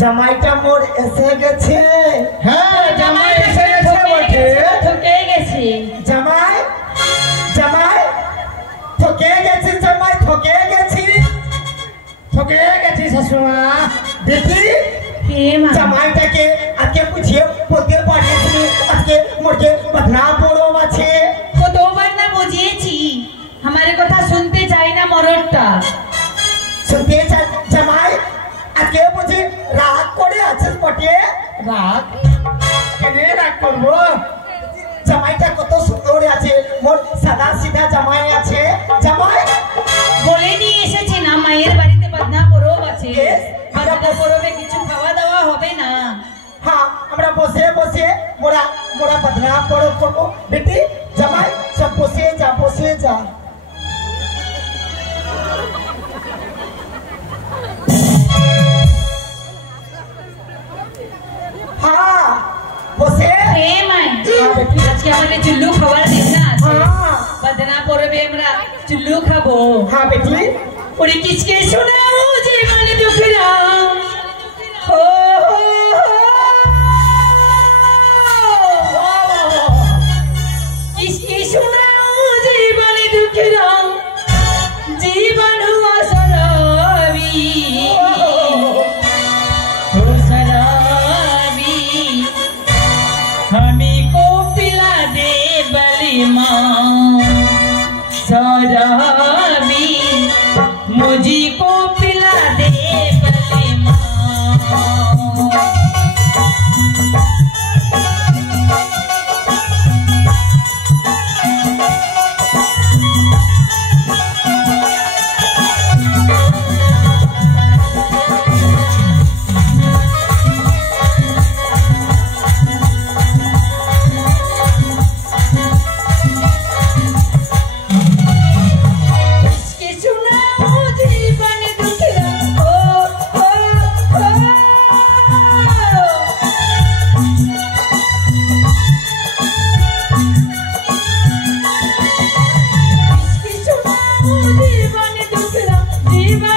জামাইটা মোর এসে গেছে। হ্যাঁ জামাই এসে গেছে বটে। ঠকে গেছে জামাই, জামাই ঠকে গেছি, জামাই ঠকে গেছি, ঠকে গেছি শাশুড়া। বেটি জামাইটাকে আজকে বুঝিয়ে বলতে পারিনি, আজকে মোরকে বদনাম পড়ো আছে। কতবার না বুঝিয়েছি, हमारे কথা শুনতে চাই না মরদটা। শুনতে চাই জামাই, আজকে বুঝি রাগ করে আছিস বটে। রাগ কেনে রাগ করবো? জামাইটা কত সুন্দর আছে, মোর সাদা সিধা জামাই আছে। জামাই বলে নিয়ে এসেছি না মায়ের বাড়িতে বদনাম পরব আছে, Yes, বদনাম পরবে কিছু খাওয়া দাওয়া হবে না। হ্যাঁ আমরা বসে বসে মোরা মোরা বদনাম করবো। বেটি জামাই সব বসে যা, বসে যা। हाँ বসে আজকে আমাদের চুল্লু খাবার দিন আছে, हाँ বদনাম পরবে আমরা চুল্লু খাবো। हाँ बेटी ওরে কিচকে শোনাও যে মানে দুঃখরা ও কিচকে শোনাও যে মানে দুঃখরা জীবন আসরাবি ও সরাবি हमें को पिला दे बली माँ सराबी मुझी को पिला दे बली माँ। जीवन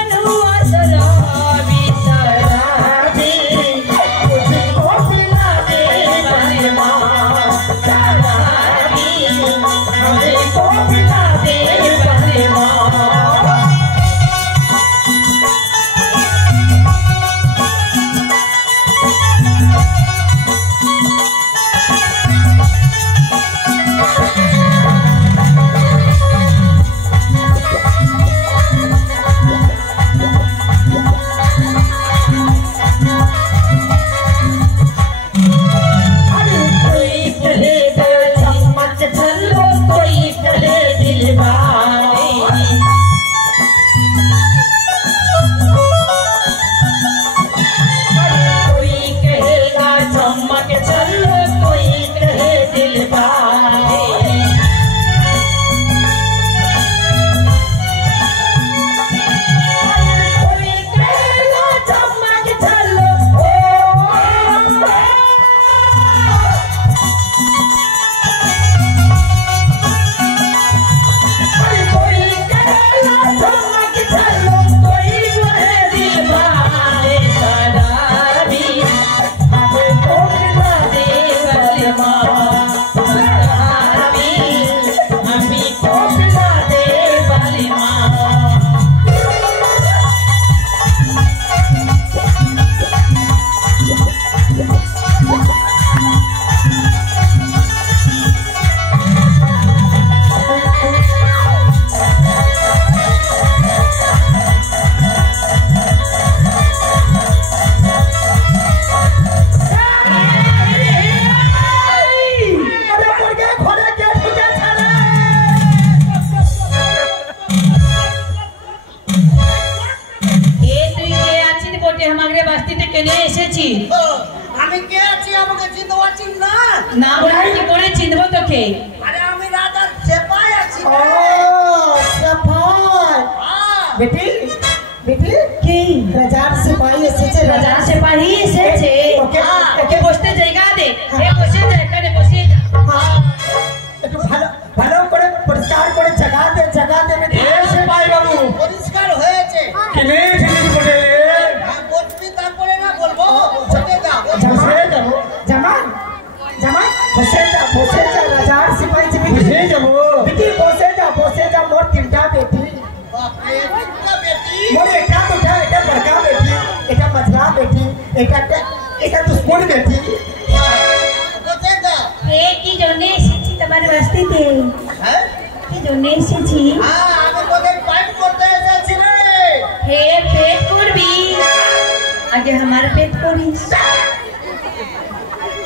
রাত্রিতে কেনে এসেছি। আমি কে আছি আমাকে চিনতে পারছিস না? না বলে কি করে চিনবো তোকে? আরে আমি রাজার সেপাই আছি। ও সফাই বেটি বেটি কি রাজার সিপাহী এসেছে। রাজার সেপাহি এসেছে। ওকে, ওকে বসতে জায়গা দে। এ বসে যা, এখানে বসে যা। হ্যাঁ একটু ভালো ভালো করে পরিষ্কার করে জায়গা দে বেটি। এ সিপাহী বাবু পরিষ্কার হয়েছে। কিনে ছিনিস বটে বলবি তারপরে না বলবো। বসে যা, বসে যাবো জামাই জামাই বসে যা রাজার সিপাহী বেটি বুঝে যাবো। বেটি বসে যা মোর তিনটা বেটি। বাপরে তিনটা বেটি। মোর এটা দুটা এটা বড়কা বেটি এটা মজলা বেটি এটা দুশ্মন বেটি। বসে যা। এ কি জন্য এসেছি তোমার বাস্তিতে? হ্যাঁ কি জন্য এসেছি? আমি তোকে পাইপ করতে এসেছি রে। হে পেট করবি, আগে আমার পেট করিস।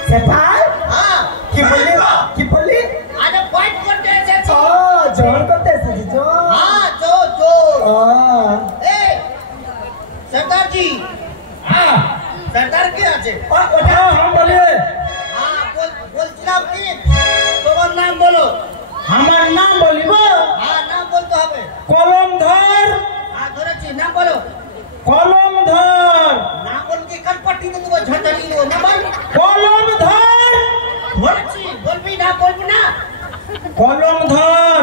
সেপাই হ্যাঁ কি বললি আরে পাইপ করতে এসেছি। ও জোর করতে এসেছি জোর। হ্যাঁ জো জো। ও এই सरदार जी। হ্যাঁ सरदार কে আছে? ওটা हम बोलिए হ্যাঁ বলছিলাম কি তোমার নাম বলো। আমার নাম বলিব হ্যাঁ নাম বলতে হবে। কলম ধর হ্যাঁ ধরেছি নাম বলো। কলম ধর নাম বল কি কানপট্টি দিয়ে দেবো ঝড়ঝড়ি দেবো নাম বল। কলম ধর ধরেছি বলবি না বলবি না। কলম ধর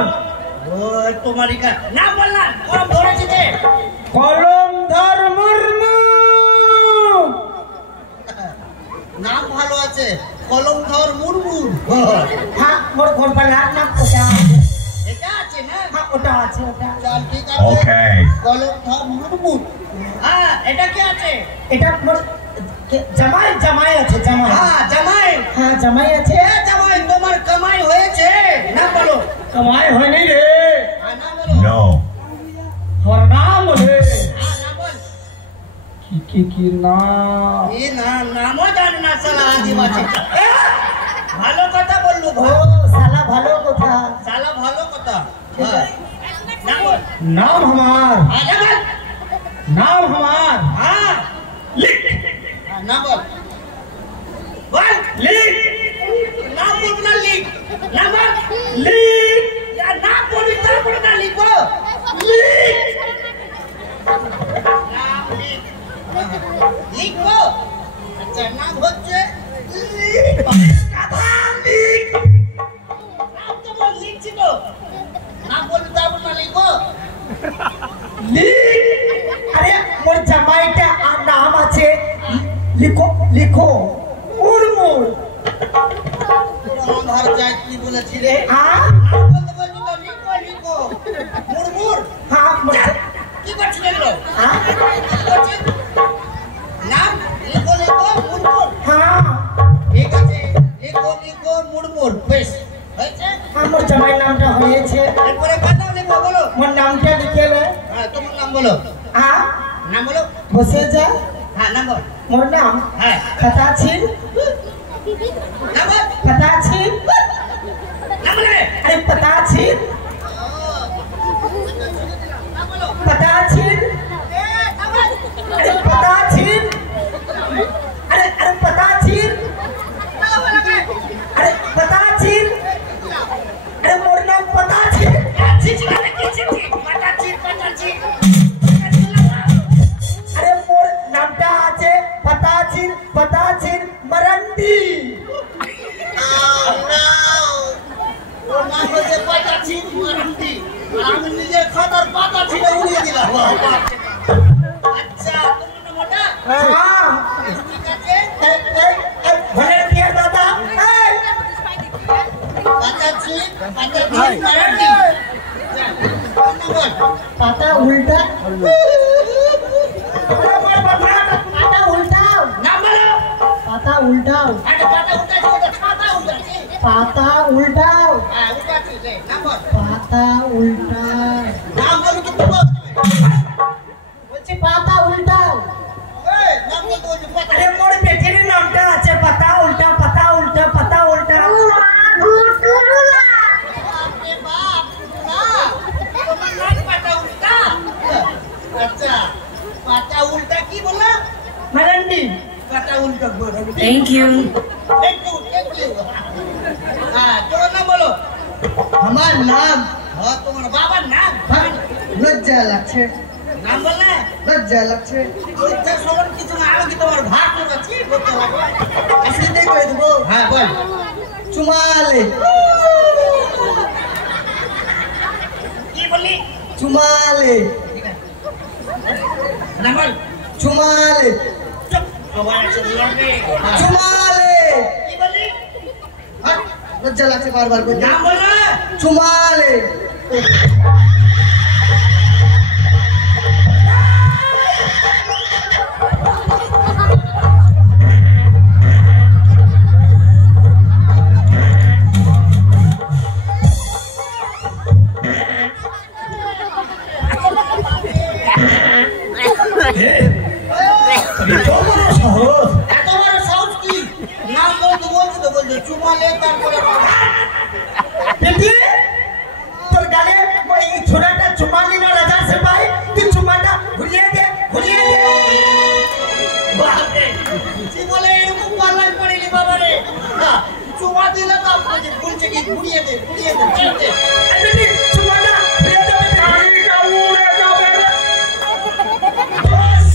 ও তোমারই কা নাম বল না কলম ধরেছি দে। কলম ধর মুর্মু নাম ভালো আছে কলম ধর মুরমু। হ্যাঁ মোর ঘর পালার নাম ওটা এটা আছে না? হ্যাঁ ওটা আছে ওটা। চল ঠিক আছে। Okay. কলম ধর মুরমু। হ্যাঁ এটা কি আছে? এটা মোর জামাই আছে জামাই। হ্যাঁ জামাই। হ্যাঁ জামাই আছে। এ জামাই তোমার কামাই হয়েছে না বলো। कमाई हो नहीं रे হ্যাঁ নাম বলো। नो और नाम बोले হ্যাঁ নাম বল। की नाम এই নামও জান না শালা আদিবাসী। ভালো কথা বললু ও শালা ভালো কথা। শালা ভালো কথা। হ্যাঁ নাম বল। नाम हमार হ্যাঁ নাম বল। नाम हमार হ্যাঁ लिख হ্যাঁ, নাম বল। বল लिख নাম বল না লিখ। নাম বল। लिख यार नाम बोली तारपरे ना लिखो। लिख नाम लिख। लिखो। अच्छा नाम হচ্ছে নাম তো বল লিখছি তো। নাম বলি তারপর না লিখো। আরে মোর জামাইটা আর নাম আছে লিখো মুরমুর। আমার যাই কি বলেছি রে? হ্যাঁ নাম বলতে বলছি তো লিখো লিখো। মুরমুর হ্যাঁ কি করছিস এগুলো? হ্যাঁ কি করছিস? নাম লিখো লিখো মুরমুর। হ্যাঁ ঠিক আছে লিখো লিখো মুরমুর। বেশ হয়েছে। আমার জামাই নামটা হয়েছে। এরপরে কার নাম লিখবো বলো। মোর নামটা লিখে নে। হ্যাঁ তোমার নাম বলো। হ্যাঁ নাম বলো। বসে যা। হ্যাঁ নাম বল। মোর নাম হ্যাঁ কথা ছিল নাম বল। কথা ছিল নাম বলে। আরে पता ছিল নাম বলো। पता ছিল নাম বল। अरे पता ছিল अरे पता ছিল নাম বলো কে? अरे पता ছিল अरे मोर नाम पता ছিল। চিঠি মানে কি চিঠি? পাঠাচ্ছি পাঠাচ্ছি। अरे मोर नामटा আছে पता ছিল मरंडी। ওর নাম হচ্ছে পাঠাচ্ছি মারুতি। আমি নিজের খাতার পাতা ছিঁড়ে উড়িয়ে দিলাম। আচ্ছা তোমার নাম ওটা? हाँ ঠিক আছে। volunteer दादा পাঠাচ্ছি মারুতি। নাম বল। पाता उल्टा पाता उल्टाओ নাম বলো। पाता उल्टाओ আরে পাতা উঠাচ্ছি ওটা খাতা উঠাচ্ছি। पाता उल्टाओ হ্যাঁ উঠাচ্ছি রে। নাম বল। पाता उल्टा নাম বলো কি বলবো? বলছি পাতা উল্টাও। এই নাম বলতে বলছি পাতা। আরে মোর পেটের নামটা আছে পাতা উল্টা পাতা উল্টা পাতা উল্টা। বাপরে বাপ না তোমার নাম পাতা উল্টা। আচ্ছা পাতা উল্টা কি বললা? মারান্ডি बेटी কাটা উল্টো করে थैंक यू থ্যাংক ইউ হ্যাঁ তোর নাম বলো हमार नाम হ্যাঁ তোমার বাবার নাম लज्जा लक्ष्य নাম বললে लज्जा लक्ष्य লজ্জা শরম কিছু না আমি কি তোমার ভাগ করেছি বলতে হবে ऐसे नहीं कर दो হ্যাঁ বল चुमाले কি বললি चुमाले নাম বল चुमाले চুপ সবাই আছে দিলামে चुमाले কি বললি हट लज्जा लक्ष्य बार बार बोल নাম বল না चुमाले এত বড় সাউথ কি নাম বলতে তো বলছো চুমালে তারপরে बेटी তোর গালে ওই ছোড়াটা চুমা নিল রাজা সে ভাই তুই চুমাটা ঘুরিয়ে দে বাপরে কি বলে এরকম পাল্লাই পড়েলি বাবারে চুমা দিলে তো আপনাকে বলছে কি ঘুরিয়ে দে চলতে এই বেটি চুমাটা ঘুরিয়ে দে বেটি গাড়িটা উড়ে যাবে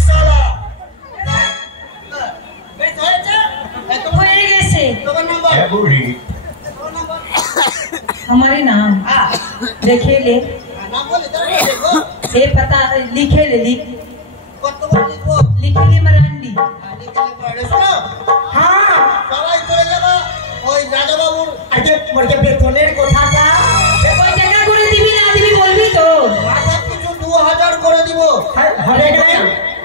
साला বেশ হয়েছে হয়ে গেছে তোমার নাম্বার है बूढ़ी তোমার নাম্বার हमारे नाम হ্যাঁ देखे ले নাম বলে তাহলে দেখো ये पता लिखे ले কত বড় লিখবো लिखे ले मरांडी লিখে পড়ে শোনো হ্যাঁ সবাই চলে যাবো ওই রাজা বাবুর আজকে মরকে বেতনের কথাটা ওই টাকা করে দিবি না দিবি বলবি তো মাথা কিছু 2000 করে দিব হবে না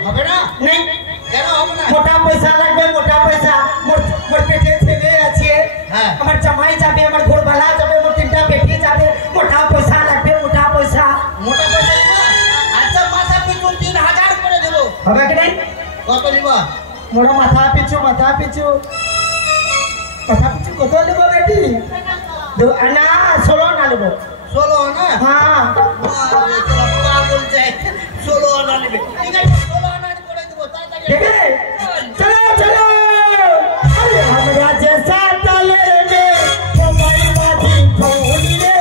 হবে না नहीं কেন হবে না মোটা পয়সা লাগবে মোটা পয়সা মোর পেটে ছেলে আছে হ্যাঁ। আমার জামাই যাবে আমার ঘরবালা যাবে মোর তিনটা বেটি যাবে মোটা পয়সা লাগবে মোটা পয়সা মোটা পয়সা নিবা আচ্ছা মাথা পিছু 3000 করে দেব হবে কি নাই কত নিবা মোর মাথা পিছু কত নেব বেটি না 16 না নেব 16 না হ্যাঁ আরে তোরা পাগল যায় 16 আনা নেবে ঠিক আছে 16 আনা করে দেব তাড়াতাড়ি ठीक है चलो अरे हमरा जैसा तले रे कोई बाती फूल रे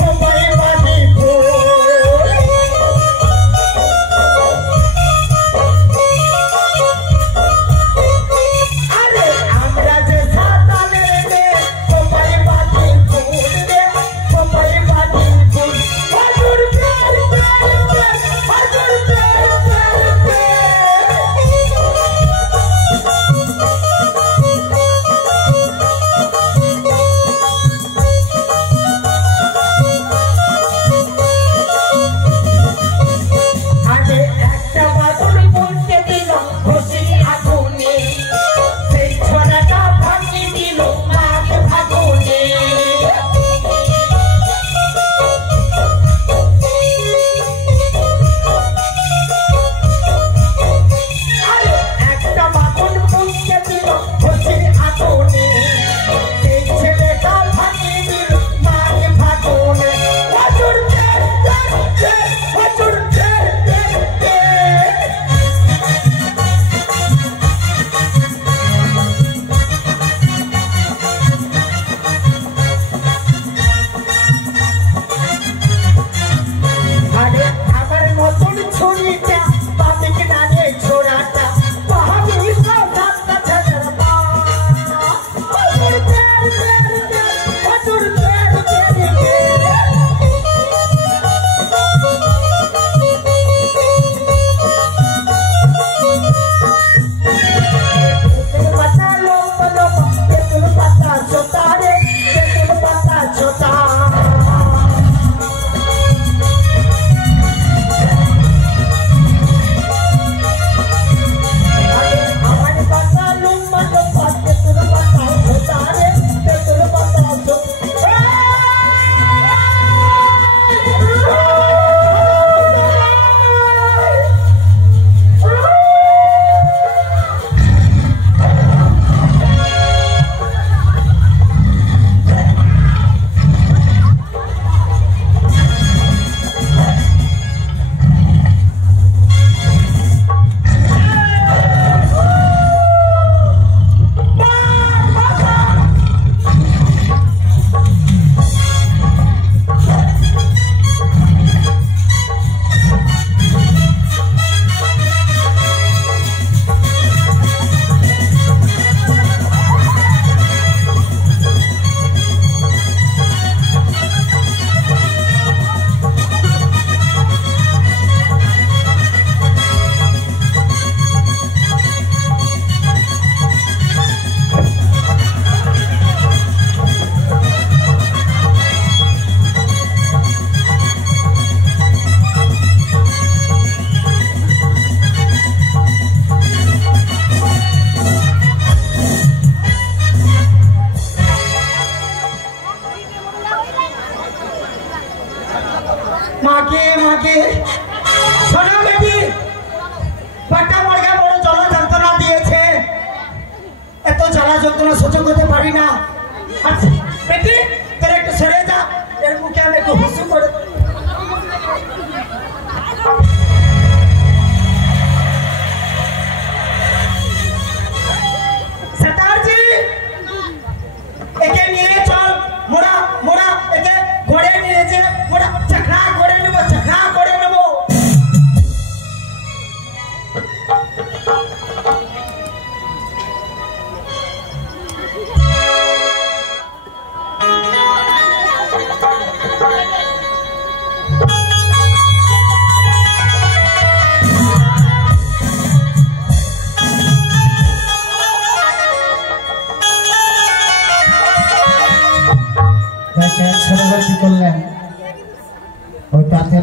कोई बाती फूल अरे हमरा जैसा तले रे कोई बाती फूल रे कोई बाती फूल हजूर प्यार प्यार प्यार हजूर प्यार प्यार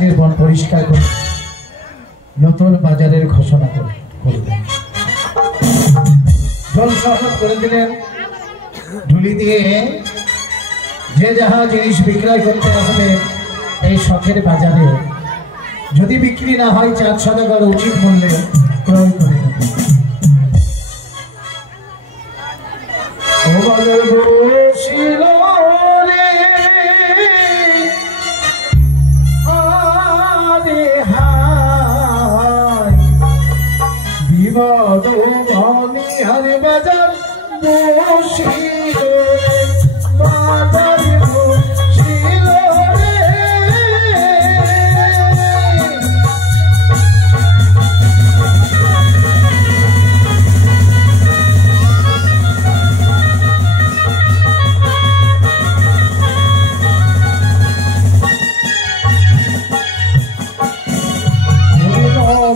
রাজধানীর বন পরিষ্কার করে নতুন বাজারের ঘোষণা করলেন। জল শপথ করে দিলেন ঢুলি দিয়ে যে যাহা জিনিস বিক্রয় করতে আসবে এই শখের বাজারে যদি বিক্রি না হয় 4 সদাগর উচিত মূল্যে ক্রয় করে নেবে। বিবাদ মনি হরে বাজার বসিল বাজার বসিল রে।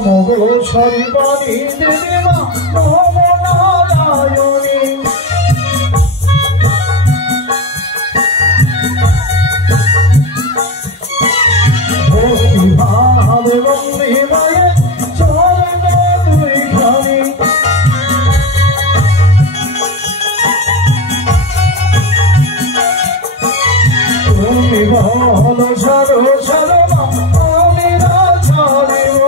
মগো সর্বাণী দেবে মা নারায়ণী ভক্তি ভাব বন্দে মায়ে চরণ দুইখানি তুমি বলো সারো সারো আমি না ছাড়িব।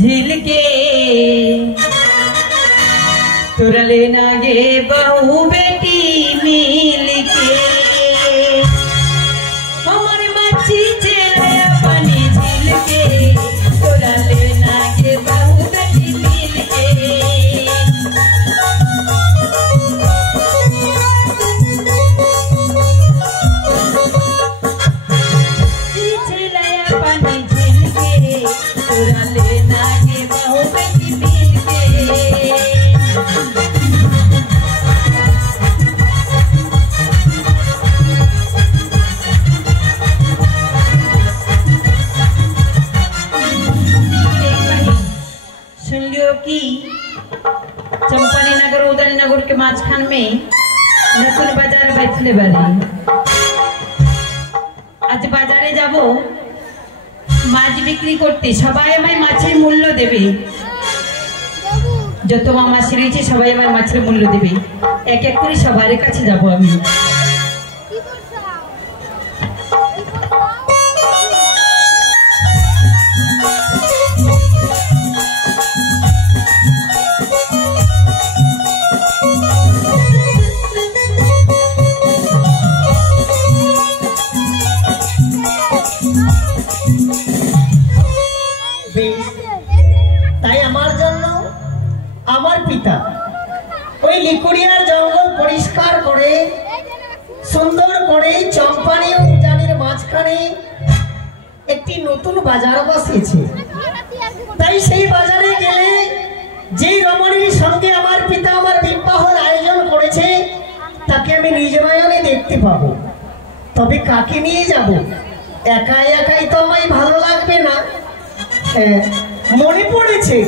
झील के तुरा लेना गे बहू बेटी मिल के हमारे मच्छी चेहरा पानी झील के तुरा लेना गे बहू बेटी मिल के पानी झील के तुरा लेना गे बहू बेटी मिल के सुन लियो कि चंपानी नगर उदयनी नगर के माझखान में नतुन बाजार बैठले बारे आज बाजारे जाबो মাছ বিক্রি করতে সবাই আমায় মাছের মূল্য দেবে যত মাছ রয়েছে সবাই আমায় মাছের মূল্য দেবে এক এক করে সবার কাছে যাব আমি তাই আমার জন্য আমার পিতা ওই লিকুড়িয়ার জঙ্গল পরিষ্কার করে সুন্দর করে চম্পানি ও উজানির মাঝখানে একটি নতুন বাজার বসিয়েছে। তাই সেই বাজারে গেলে যেই রমণীর সঙ্গে আমার পিতা আমার বিবাহের আয়োজন করেছে তাকে আমি নিজ নয়নে দেখতে পাবো। তবে কাকে নিয়ে যাব? একাই একাই তো আমায় ভালো লাগবে না। মনে পড়েছে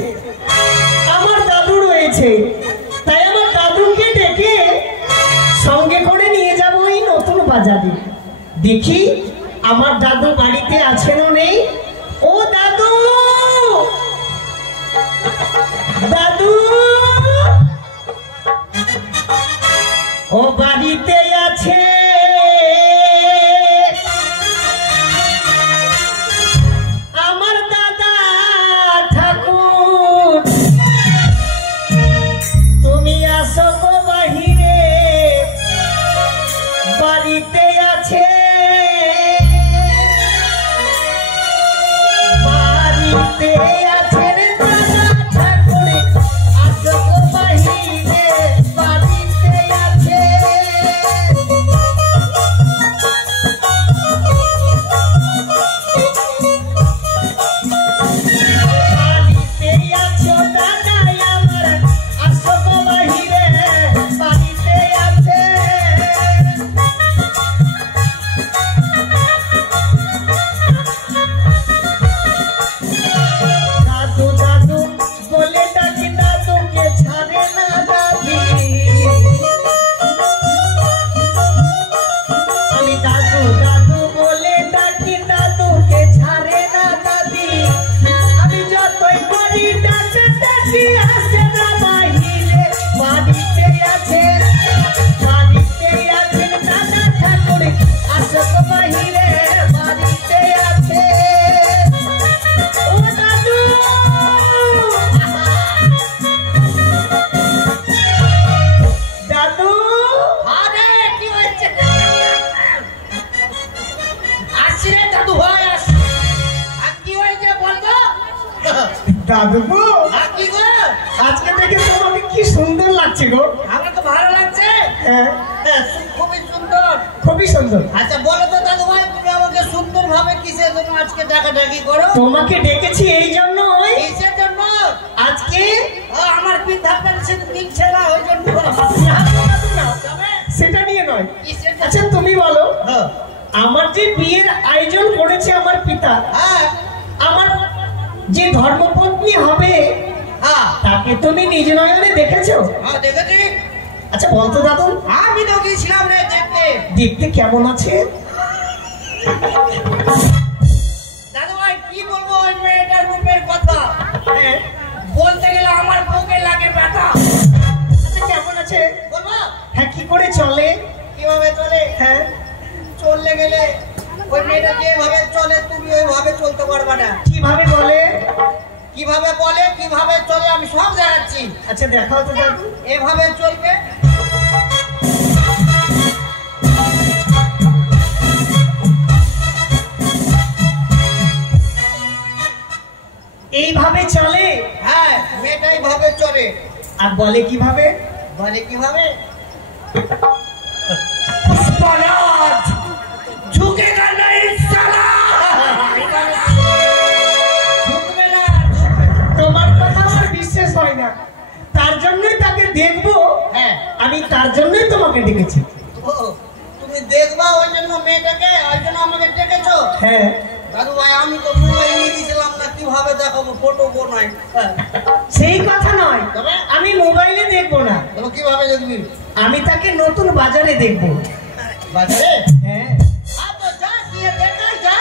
আমার দাদু রয়েছে, তাই আমার দাদুকে ডেকে সঙ্গে করে নিয়ে যাব এই নতুন বাজারে। দেখি আমার দাদু বাড়িতে আছেন ও নেই। ও দাদু, দাদু ও বাড়িতে আছে? আমার দাদা ঠাকুর, তুমি আসো গো বাহিরে, বাড়িতে আছে? বাড়িতে আছেন দাদা ঠাকুর, আসো গো বাহিরে, বাড়িতে আছে? বাড়িতে আছো দাদা আমার, আসো গো বাহিরে, বাড়িতে আছে? দাদু দাদু বলে ডাকি, দাদুকে ছাড়ে না দাদি। আমি দাদু দাদু বলে ডাকি, দাদুকে ছাড়ে না দাদি। আমি যতই করি ডাকে ডাকি, আসে না বাহিরে, বাড়িতে আছে? বাড়িতে আছেন দাদা ঠাকুর, আসো গো বাহিরে, বাড়িতে আছে? ও দাদু, দাদু, আরে কি হয়েছে? আসি রে দাদু ভাই, আসি। আর কি হয়েছে বলতো? দাদু গো, আর কি গো? আজকে দেখে তোমাকে কি সুন্দর লাগছে গো। আমার তো ভালো লাগছে। হ্যাঁ, খুবই সুন্দর। খুবই সুন্দর। আচ্ছা বলো তো দাদু ভাই, তুমি আমাকে সুন্দর ভাবে কিসের জন্য আজকে ডাকাডাকি করো? তোমাকে ডেকেছি এই জন্যই, কিসের জন্য? আজকে ও, আমার বৃদ্ধা পেনশন দিচ্ছে না, ওই জন্য। তবে সেটা নিয়ে নয়। কিসের জন্য? আচ্ছা তুমি বলো, হ্যাঁ, আমার যে বিয়ের আয়োজন করেছে আমার পিতা, হ্যাঁ, আমার যে ধর্মপত্নী হবে হ্যাঁ, তাকে তুমি নিজ নয়নে দেখেছো? হ্যাঁ, দেখেছি। আচ্ছা বলতো দাদু, আমি তো গেছিলাম রে দেখতে। দেখতে কেমন আছে? দাদু ভাই কি বলবো ওই মেয়েটার রূপের কথা? হ্যাঁ, বলতে গেলে আমার বুকে লাগে ব্যথা। আচ্ছা কেমন আছে বলবো হ্যাঁ, কি করে চলে? কিভাবে চলে? হ্যাঁ, চললে গেলে ওই মেয়েটা যেভাবে চলে তুমি ওইভাবে চলতে পারবা না। কিভাবে বলে? কিভাবে বলে কিভাবে চলে আমি সব জানাচ্ছি। আচ্ছা দেখাও তো দাদু। এভাবে চলবে। এইভাবে চলে? হ্যাঁ, মেয়েটা এইভাবে চলে। আর বলে কিভাবে? বলে কিভাবে? पुष्पराज झुकेगा नहीं साला। ঢুকবে না। তোমার কথা আমার বিশ্বাস হয় না, তার জন্যই তাকে দেখবো। হ্যাঁ, আমি তার জন্যই তোমাকে ডেকেছি। ও, তুমি দেখবা ওই জন্য মেয়েটাকে, ওই জন্য আমাকে ডেকেছো? হ্যাঁ, দাদু ভাই আমি তো মোবাইল নিয়ে দিয়েছিলাম না, কিভাবে দেখাবো? ফটো নাই। হ্যাঁ, সেই কথা নয়, তবে আমি মোবাইলে দেখবো না, তবে কিভাবে দেখবি? আমি তাকে নতুন বাজারে দেখবো। বাজারে? হ্যাঁ, তো যা গিয়ে দেখাই যা।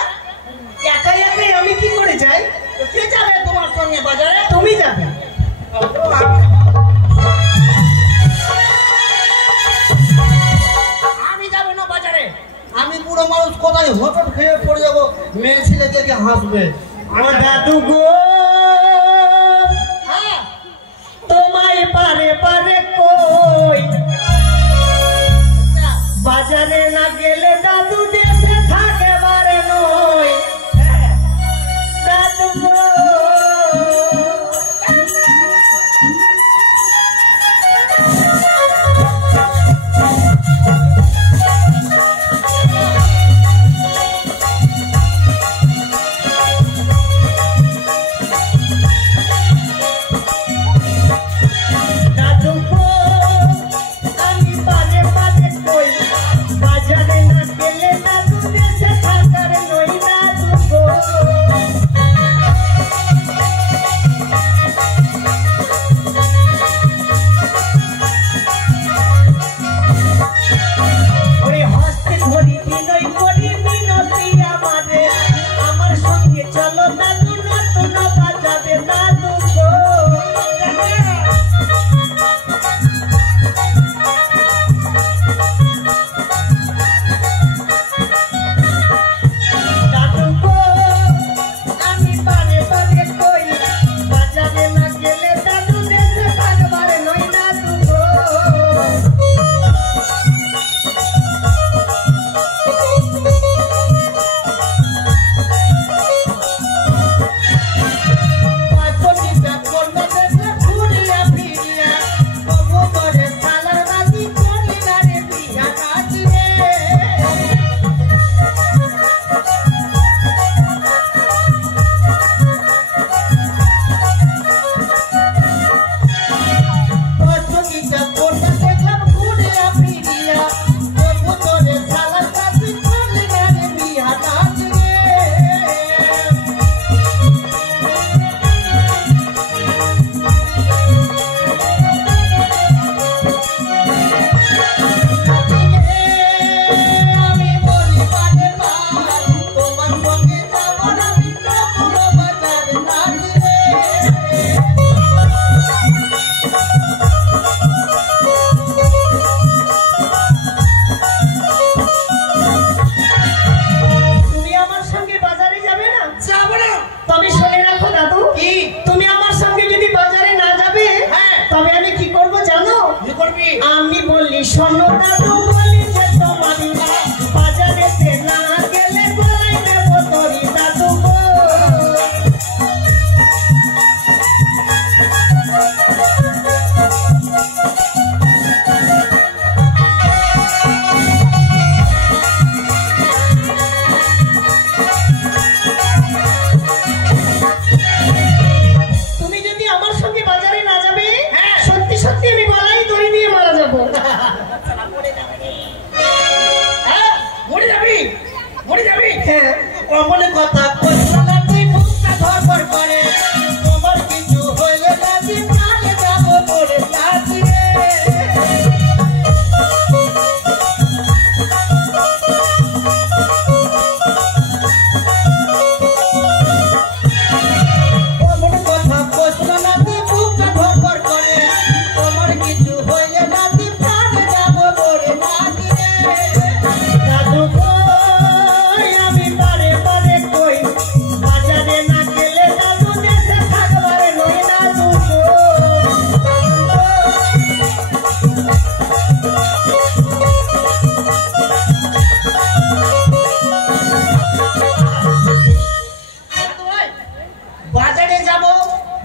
একাই একাই আমি কি করে যাই? তো কে যাবে তোমার সঙ্গে বাজারে? তুমি যাবে। আমি যাবো না বাজারে। আমি বুড়ো মানুষ, কোথায় হোঁচট খেয়ে পড়ে যাবো, মেয়ে ছেলে দেখে হাসবে। ও দাদু গো, হ্যাঁ, তোমায় পারে পারে কই, বাজারে না গেলে দাদু দেশে থাকে বারে নয়। দাদু গো,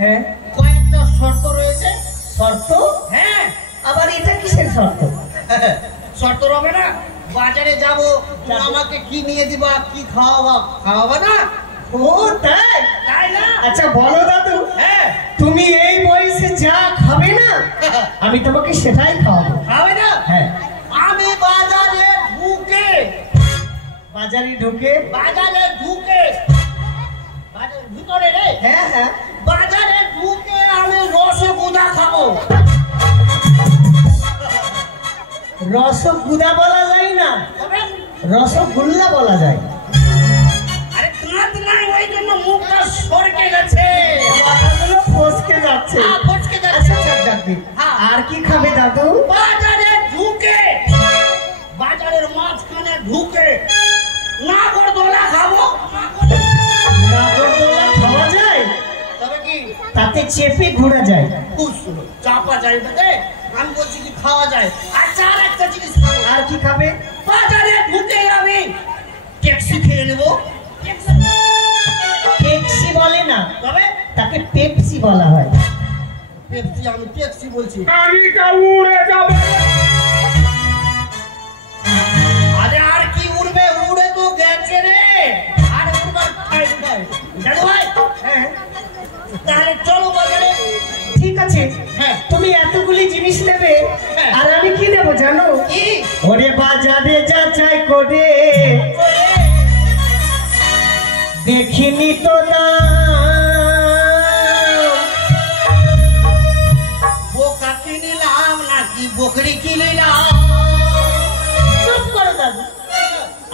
হ্যাঁ কয়েকটা শর্ত রয়েছে। শর্ত? হ্যাঁ আবার এটা কিসের শর্ত? শর্ত হবে না? বাজারে যাব, তুমি আমাকে কি নিয়ে দিবা, কি খাওয়াবা না? ও তাই? তাই না? আচ্ছা বলো দাদু, হ্যাঁ তুমি এই বয়সে যা খাবে না আমি তোমাকে সেটাই খাওয়াবো। খাবে না? হ্যাঁ। আমি বাজারে ঢুকে বাজারে ঢুকে? বাজারে ঢুকে বাজারের ভিতরে রে, হ্যাঁ হ্যাঁ, বাজারে ঢুকে আমি রসগোল্লা খাবো। রসগুদা বলা যায় না, তবে রসগোল্লা বলা যায়। আরে কাঁদ নাই, ওই জন্য মুখটা সরকে গেছে, কথাগুলো ফসকে যাচ্ছে। ফসকে যাচ্ছে। আচ্ছা যাকবি। হ্যাঁ। আর কি খাবে দাদু? বাজারে ঢুকে, বাজারের মাঝখানে ঢুকে নাগরদোলা খাবো। নাগরদোলা খাওয়া যায়? তবে কি তাতে চেপে ঘোরা যায়? খুব সুন্দর, চাপা যায় না। আমি বলছি কি খাওয়া যায়। আচ্ছা আর একটা জিনিস খাবো। আর কি খাবে? বাজারে ঢুকে আমি ট্যাক্সি খেয়ে নেবো। পেপসি বলে না, তবে তাকে পেপসি বলা হয়। পেপসি, আমি ট্যাক্সি বলছি। গাড়িটা উড়ে যাবে। আরে আর কি উড়বে, উড়ে তো গেছে রে। আর উড়বার টাইম নাই। জানো ভাই? হ্যাঁ তাহলে চলো বাজারে। ঠিক আছে, হ্যাঁ। তুমি এতগুলি জিনিস নেবে, হ্যাঁ। আর আমি কি নেবো জানো? কি? ওরে বাজারে যাচাই করে দেখিনি তো বোকা কিনিলাম নাকি বকরি কিনিলাম? চুপ করো দাদু,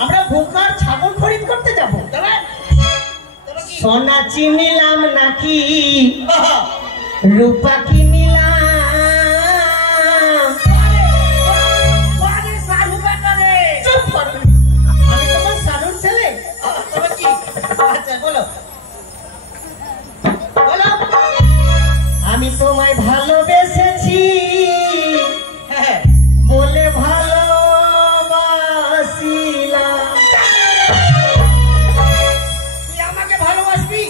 আমরা বোকার ছাগল খরিদ করতে যাবো? তবে তবে কি? সোনা চিনিলাম নাকি বাহ! রূপা কিনিলাম? বাড়ি সাধু বেটা রে। চুপ করো, আমি তোমার সাধুর ছেলে? তবে কি? আচ্ছা বলো বলো। আমি তোমায় ভালোবেসেছি হ্যাঁ বলে ভালোবাসিলাম। তুই আমাকে ভালোবাসবি?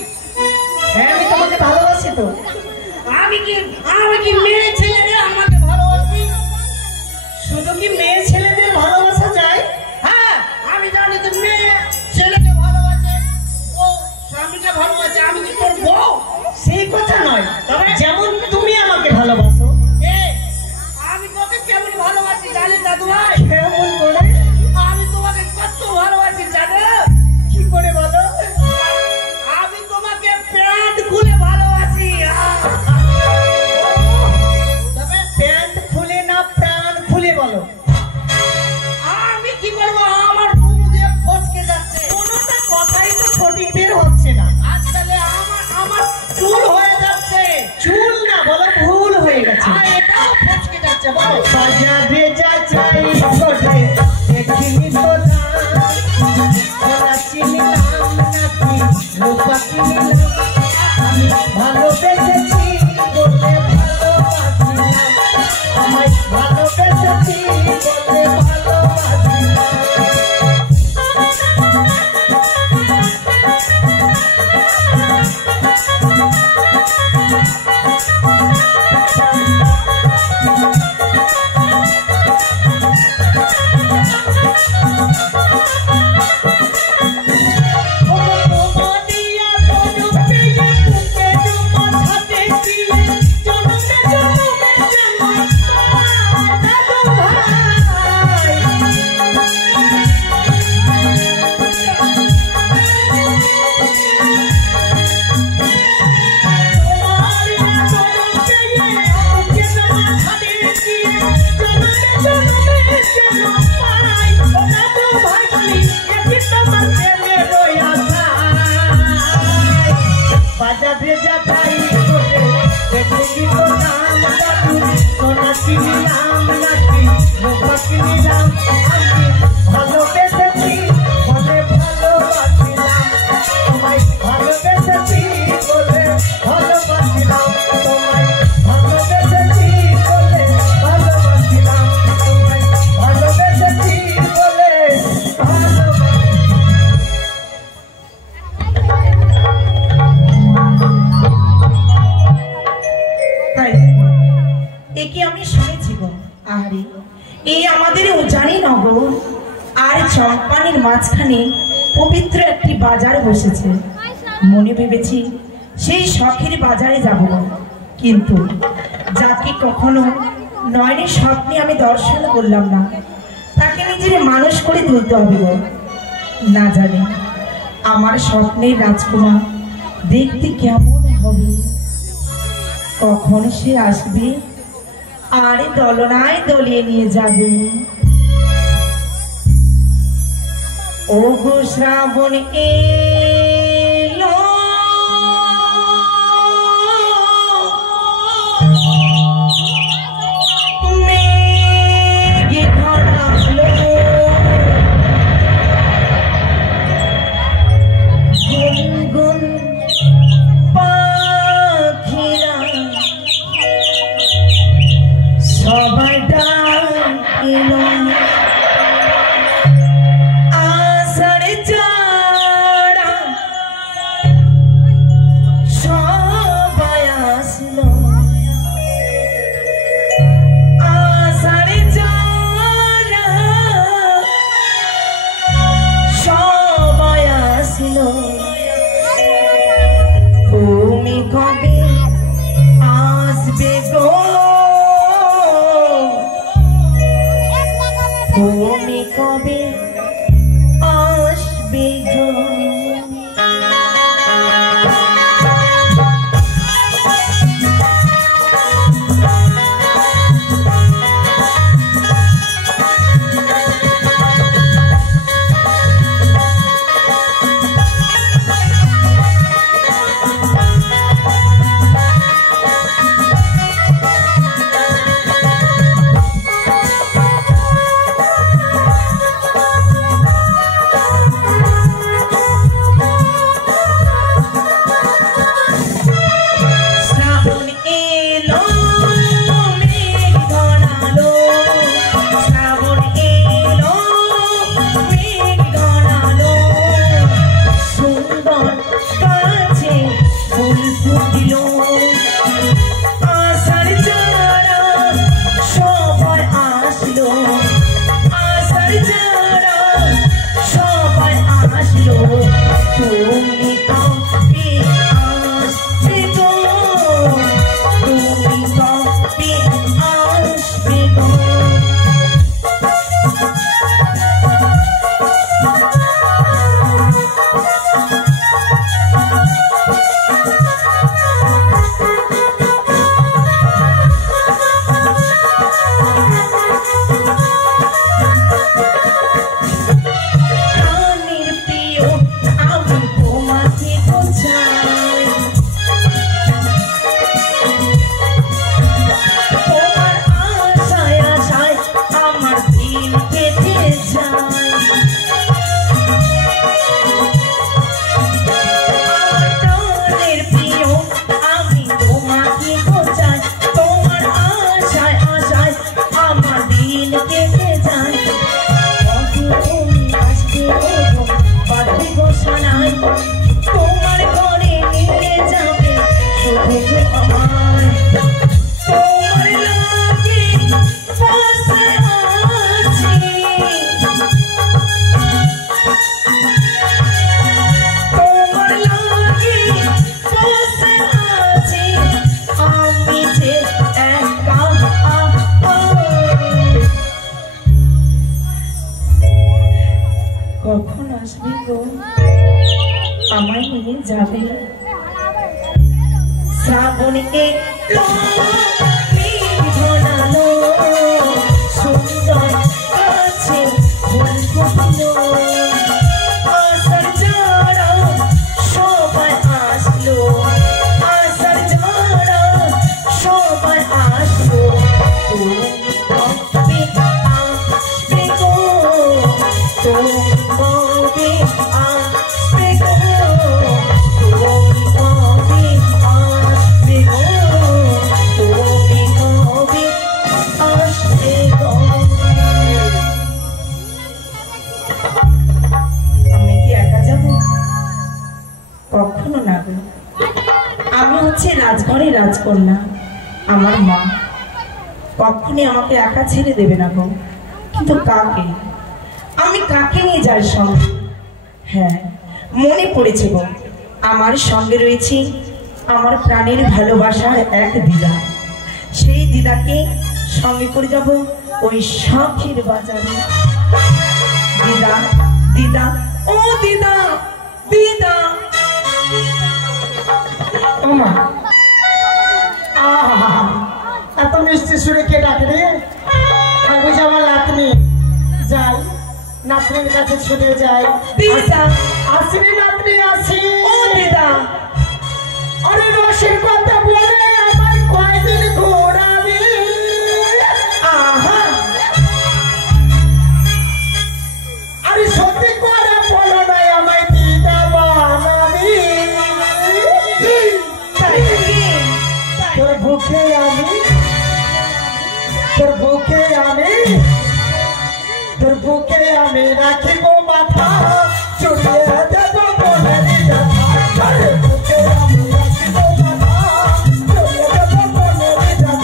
হ্যাঁ আমি তোমাকে ভালোবাসি তো। আমি কি মেয়ে ছেলে রে আমাকে ভালোবাসবি? শুধু কি মেয়ে ছেলেদের ভালোবাসা যায়? হ্যাঁ আমি জানি তো মেয়ে ছেলেকে ভালোবাসে, ও স্বামীকে ভালোবাসে। আমি কি তোর বউ? সেই কথা নয়, তবে? যেমন তুমি আমাকে ভালোবাসো। এ, আমি তোকে কেমন ভালোবাসি জানি দাদু ভাই? কেমন করে? আমি তোমাকে কত ভালোবাসি জানো? কি করে বলো? আমি তোমাকে প্যান্ট খুলে ভালোবাসি। তবে প্যান্ট খুলে না প্রাণ খুলে বলো? আমি কি করবো, আমার মুখ দিয়ে ফসকে যাচ্ছে। কোনোটা কথাই তো সঠিক বের হচ্ছে না। আর তাহলে আমার চুল হয়ে যাচ্ছে। চুল না বলো, ভুল হয়ে গেছে। আর এটাও ফসকে যাচ্ছে। বলো বাজারে যাচাই করে দেখিনি তো সোনা চিনিলাম নাকি রূপা কিনিলাম? আমি ভালোবেসেছি বলে ভালোবাসিলাম, আমায় ভালোবেসেছি বলে ভালোবাসিলাম। বাজারে যাচাই করে দেখি তো নাম দাদু, সোনা চিনিলাম নাকি রূপা কিনিলাম? আমি ভালোবেসেছি বলে ভালোবাসিলাম, তোমায় ভালোবেসেছি বলে ভালোবাসিলাম, তোমায় ভালোবেসেছি বলে ভালোবাসিলাম, তোমায় ভালোবেসেছি বলে ভালোবাসিলাম। একে আমি শুনেছি গো। আরে এই আমাদের উজানি নগর আর চম্পানির মাঝখানে পবিত্র একটি বাজার বসেছে। মনে ভেবেছি সেই শখের বাজারে যাব, কিন্তু যাকে কখনো নয়নের স্বপ্নে আমি দর্শন করলাম না, তাকে নিজের মানুষ করে তুলতে হবে গো। না জানি আমার স্বপ্নের রাজকুমার দেখতে কেমন হবে, কখন সে আসবে আর দলনায় দলিয়ে নিয়ে যাবে। ও গো শ্রাবণ এলো, মেঘে ঘনালো, গুনগুন পাখিরা সবাই ডাকিলো, আষাঢ় চারা সবাই আসলো, আষাঢ় চারা সবাই আসলো। তুমি কবে আসবে গো, তুমি কবে আসবে গো। কখন আসবে গো, আমায় নিয়ে যাবে। শ্রাবণ এলো, মেঘ ঘনালো, সুন্দর গাছে ফুল ফুটলো, আষাঢ় চারা সবাই আসলো, আষাঢ় চারা সবাই আসলো। তুমি কবে আসবে গো, তুমি কবে আসবে গো, তুমি কবে আসবে গো, তুমি কবে আসবে গো। আমি কি একা যাব? কখনো না গো। আমি হচ্ছে রাজঘরের রাজকন্যা। আমার মা কখনই আমাকে একা ছেড়ে দেবে না গো। কিন্তু কাকে, আমি কাকে নিয়ে যাই সঙ্গে? হ্যাঁ, মনে পড়েছে গো, আমার সঙ্গে রয়েছে আমার প্রাণের ভালোবাসার এক দিদা। সেই দিদাকে সঙ্গে করে যাব ওই শখের বাজারে। দিদা, দিদা, ও দিদা, দিদা। ও মা, আহা, এত মিষ্টি সুরে কে ডাকে রে? আমি আমার নাতনি, যাই নাতনির কাছে ছুটে যাই। দিদা, আসি রে নাতনি, আসি। ও দিদা, আরে রসের কথা বলে আমার কয়দিন ঘোরাবি? আহা, আরে সত্যি করে বলো নাই আমায় দিদা বানাবি? তাই নাকি? তোর বুকে আমি, তোর বুকে আমি, তোর বুকে আমি রাখিব মাথা, চুড়িয়ে দেব মনের ব্যথা। তোর বুকে আমি রাখিব মাথা, চুড়িয়ে দেব মনের ব্যথা।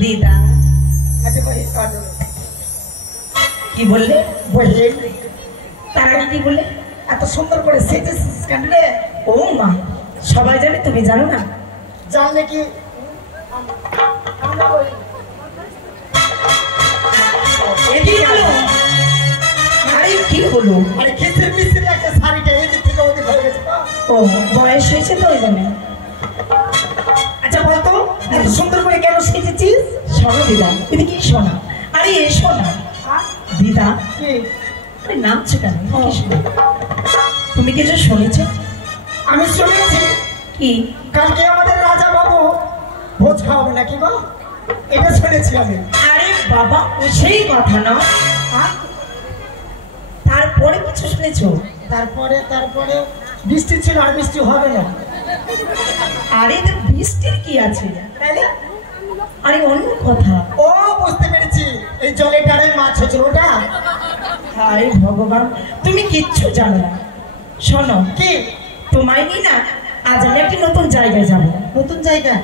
দিদা, কি বললে? বললে তার আগে কি বললে? এত সুন্দর করে সেজেছিস কেন রে? ও মা, সবাই জানে, তুমি জানো না? জানলে কি কি হলো? আরে কি হলো? আরে খিচড়ি মিস্ত্রি একটা শাড়িটা এদিক থেকে ওদিক হয়ে গেছে তো। ও, বয়স হয়েছে তো ওই জন্য। আচ্ছা বলতো, এত সুন্দর করে কেন সেজেছিস? শোনো দিদা, এদিকে এসো না। আরে এসো না দিদা। কি? আরে নামছো কেন? এদিকে এসো। তুমি কিছু শুনেছো? আমি শুনেছি কি? কালকে আমাদের রাজা বাবু ভোজ খাওয়াবে নাকি গো? এটা শুনেছি আমি। আরে বাবা, ও সেই কথা না। তারপরে কিছু শুনেছো? তারপরে বৃষ্টি ছিল, আর বৃষ্টি হবে না। আরে তো বৃষ্টির কি আছে? তাইলে? আরে অন্য কথা। ও বুঝতে পেরেছি, এই জলে টাড়ায় মাছ হচ্ছে ওটা। হায় ভগবান, তুমি কিচ্ছু জানো না। শোনো, কি? তোমায় নিয়ে না আজ আমি একটা নতুন জায়গায় যাবো। নতুন জায়গা?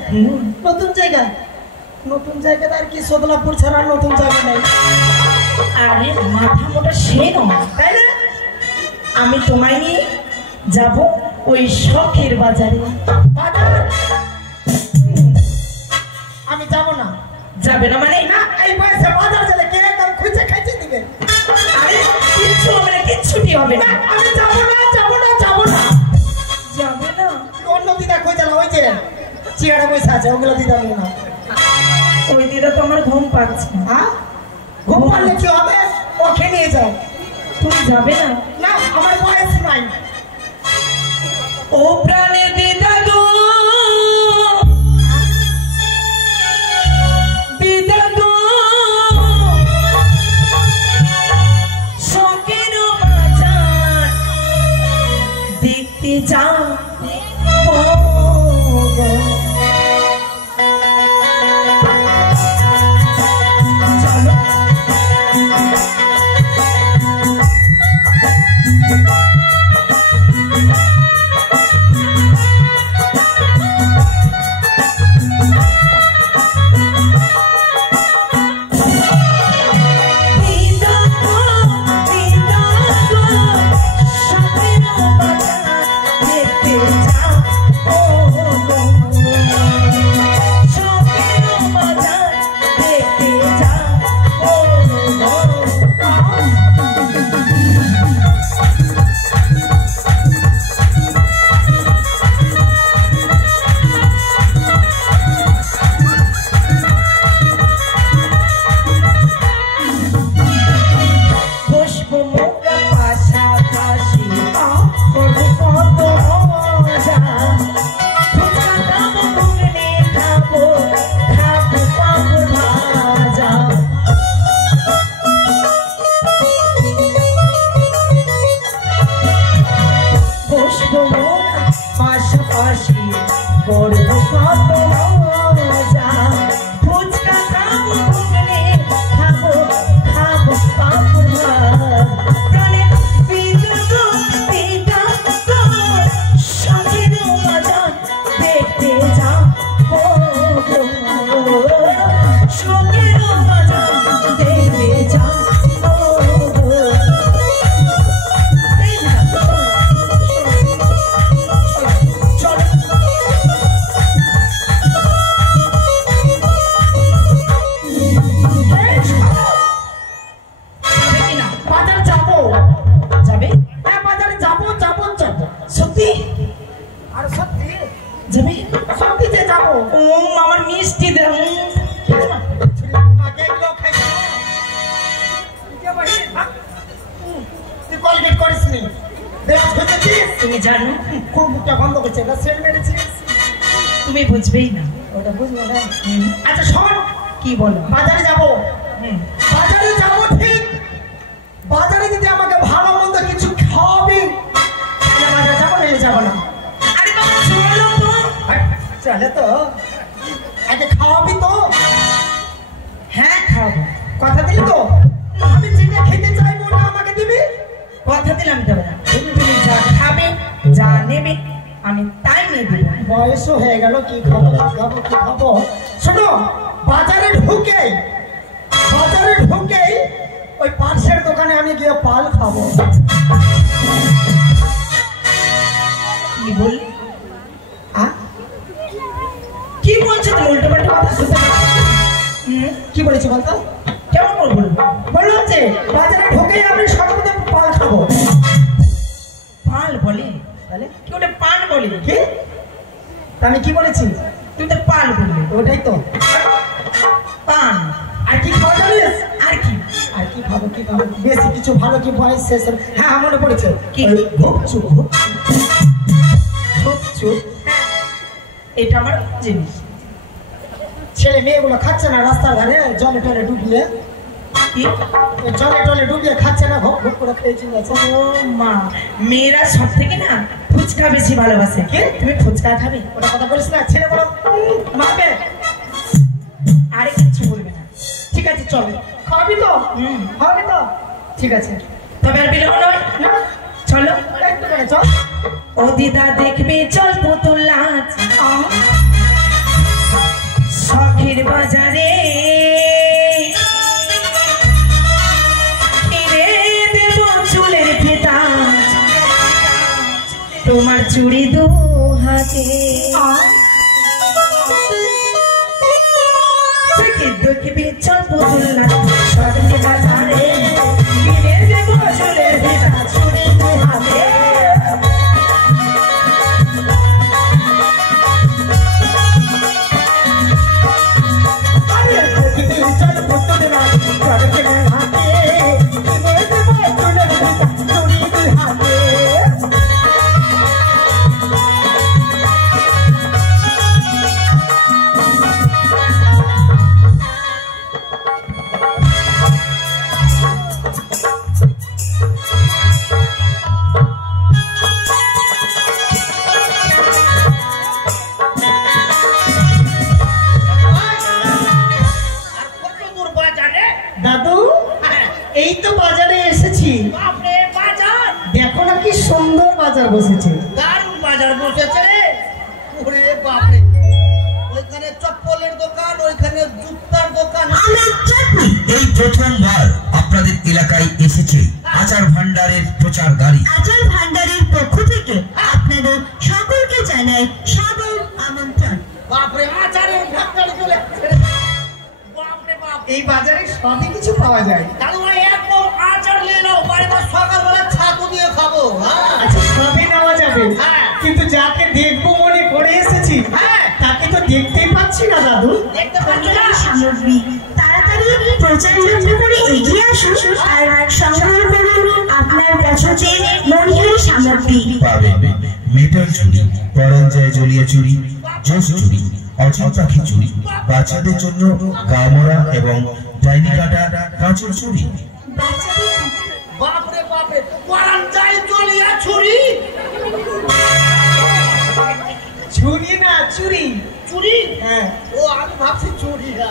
নতুন জায়গা? নতুন জায়গা আর কি, সোদলাপুর ছাড়া আর নতুন জায়গা নেই। আরে মাথা মোটা সে নয়, তাই না? আমি তোমায় নিয়ে যাব ওই শখের বাজারে। বাজার? আমি যাব না। যাবে না মানে? না, এই বয়সে বাজার গেলে কে একদম খুঁজে খাইতে দিবে? আরে কিচ্ছু হবে না, কিচ্ছুটি হবে না। আমি যাব না, যাব না, যাব না। যাবে না? অন্য দিদা কই জানো, ওই যে চেয়ারে বসে আছে, ওগুলো দিদা নিয়ে না। ওই দিদা তো আমার ঘুম পাচ্ছে। হ্যাঁ, ঘুম পারলে কি হবে? ওকে নিয়ে যাও। তুমি যাবে না? না, আমার বয়স নাই। ও প্রাণে দিদা গো, দিদা গো, শখের বাজার দেখতে যাও। দেখতে যাও। কত মজা ফুচকা খাবো ঘুগনি খাবো খাবো পাঁপড় ভাত প্রাণে বিদ্যুৎ পিতা শখের বাজার দেখতে যাবো শখের বাজার দেখতে যাবো বাজার যাবো যাবে হ্যাঁ বাজারে যাবো যাবো যাবো সত্যি আর সত্যি যাবে সত্যি যে যাবো ও আমার মিষ্টি দে আগে এগুলো খাইছো কে বহি তুই কলগেট করিসনি দেখ বুঝেছিস তুমি জানো খুব মুখটা বন্ধ করছে না সেল মেরেছিস তুমি বুঝবেই না ওটা বুঝবো না হুম। আচ্ছা শোন কি বলো বাজারে যাবো হুম। বাজারে যাবো ঠিক বাজারে যদি আমাকে ভালো মন্দ কিছু খাওয়াবি তাহলে বাজারে যাবো না যাবো না আরে বাবা চলো তো চলে তো আগে খাওয়াবি তো হ্যাঁ খাবো কথা দিলি তো আমি যেটা খেতে চাইবো না আমাকে দিবি কথা দিলাম দেবো না তুমি যা খাবে যা নেবে আমি তাই নিয়ে দেবো বয়সও হয়ে গেল কি খাবো কি খাবো কি খাবো শোনো বাজারে ঢুকেই ওই পার্সের দোকানে আমি গিয়ে পাল খাবো কি বললি আ? কি বলছো তুমি উল্টো পাল্টা কথা শুনতে হুম কি বলেছি বলতো কেমন করে বলবো বললাম যে বাজারে ঢুকেই আমি সর্বপ্রথম পাল খাবো পাল বলে তাহলে কি ওটা পান বলে কি তা আমি কি বলেছি তুই তো পাল বললি ওটাই তো পান আর কি খাওয়া জানিস আর কি আর কি খাবো বেশি কিছু ভালো কি বয়স শেষ হলো। হ্যাঁ মনে পড়েছে কি? ওই গুপচুপ এটা আমার জিনিস ছেলে মেয়েগুলো খাচ্ছে না রাস্তার ধারে জলে টলে ডুবিয়ে কি ওই জলে টলে ডুবিয়ে খাচ্ছে না ভোগ ভোগ করে খেয়েছি ও মা মেয়েরা সব থেকে না ফুচকা বেশি ভালোবাসে কি? তুমি ফুচকা খাবে ওটা কথা বলিস না ছেলে বলো মারবে আরে কিচ্ছু বলবে না ঠিক আছে চল খাবি তো হুম। খাবি তো ঠিক আছে তবে আর বিলম্ব নয় না চলো একটু করে চল ও দিদা দেখবে চল পুতুল নাচ শখের বাজারে কিনে দেব চুলের ফেটা তোমার চুড়ি দু হাতে দেখবে চল পুতুল নাচ শখের বাজারে কিনে দেব চুলের ফেটা চুড়ি দু হাতে দাদু এই তো বাজারে এসেছি বাপরে বাজার দেখো না কি সুন্দর বাজার বসেছে দারুণ বাজার বসেছে রে ওরে বাপরে ওইখানে চপ্পলের দোকান ওইখানে জুতার দোকান এই প্রথমবার আপনাদের এলাকায় এসেছে আচার ভান্ডারের প্রচার গাড়ি। আচার ভান্ডারের পক্ষ থেকে আপনাদের সকলকে জানাই সাদর আমন্ত্রণ। বাপরে আচারের ভান্ডার চলে বাপরে বাপ এই বাজারে সবই কিছু পাওয়া যায় দাদু ভাই একদম আচার নিয়ে নাও বাড়িতে সকালবেলা ছাতু দিয়ে খাবো হ্যাঁ আচ্ছা সবই নেওয়া যাবে হ্যাঁ। কিন্তু যাকে দেখবো মনে করে এসেছি হ্যাঁ। তাকে তো দেখতেই পাচ্ছি না দাদু দেখতে পাচ্ছ না সামগ্রী তাড়াতাড়ি প্রচার যত্ন করে এগিয়ে আসুন আর সংগ্রহ করুন আপনার পছন্দের মণিহারি সামগ্রী। পাবেন মেটাল চুড়ি, পরঞ্জয় জলিয়া চুড়ি, জোস চুড়ি, অচিন পাখি চুড়ি, বাচ্চাদের জন্য গামরা এবং ডাইনি কাটা কাঁচের চুড়ি। বাপরে বাপরে পরাঞ্জয় জলিয়া ছুরি ছুরি না চুরি হ্যাঁ ও আমি ভাবছি চুরি না।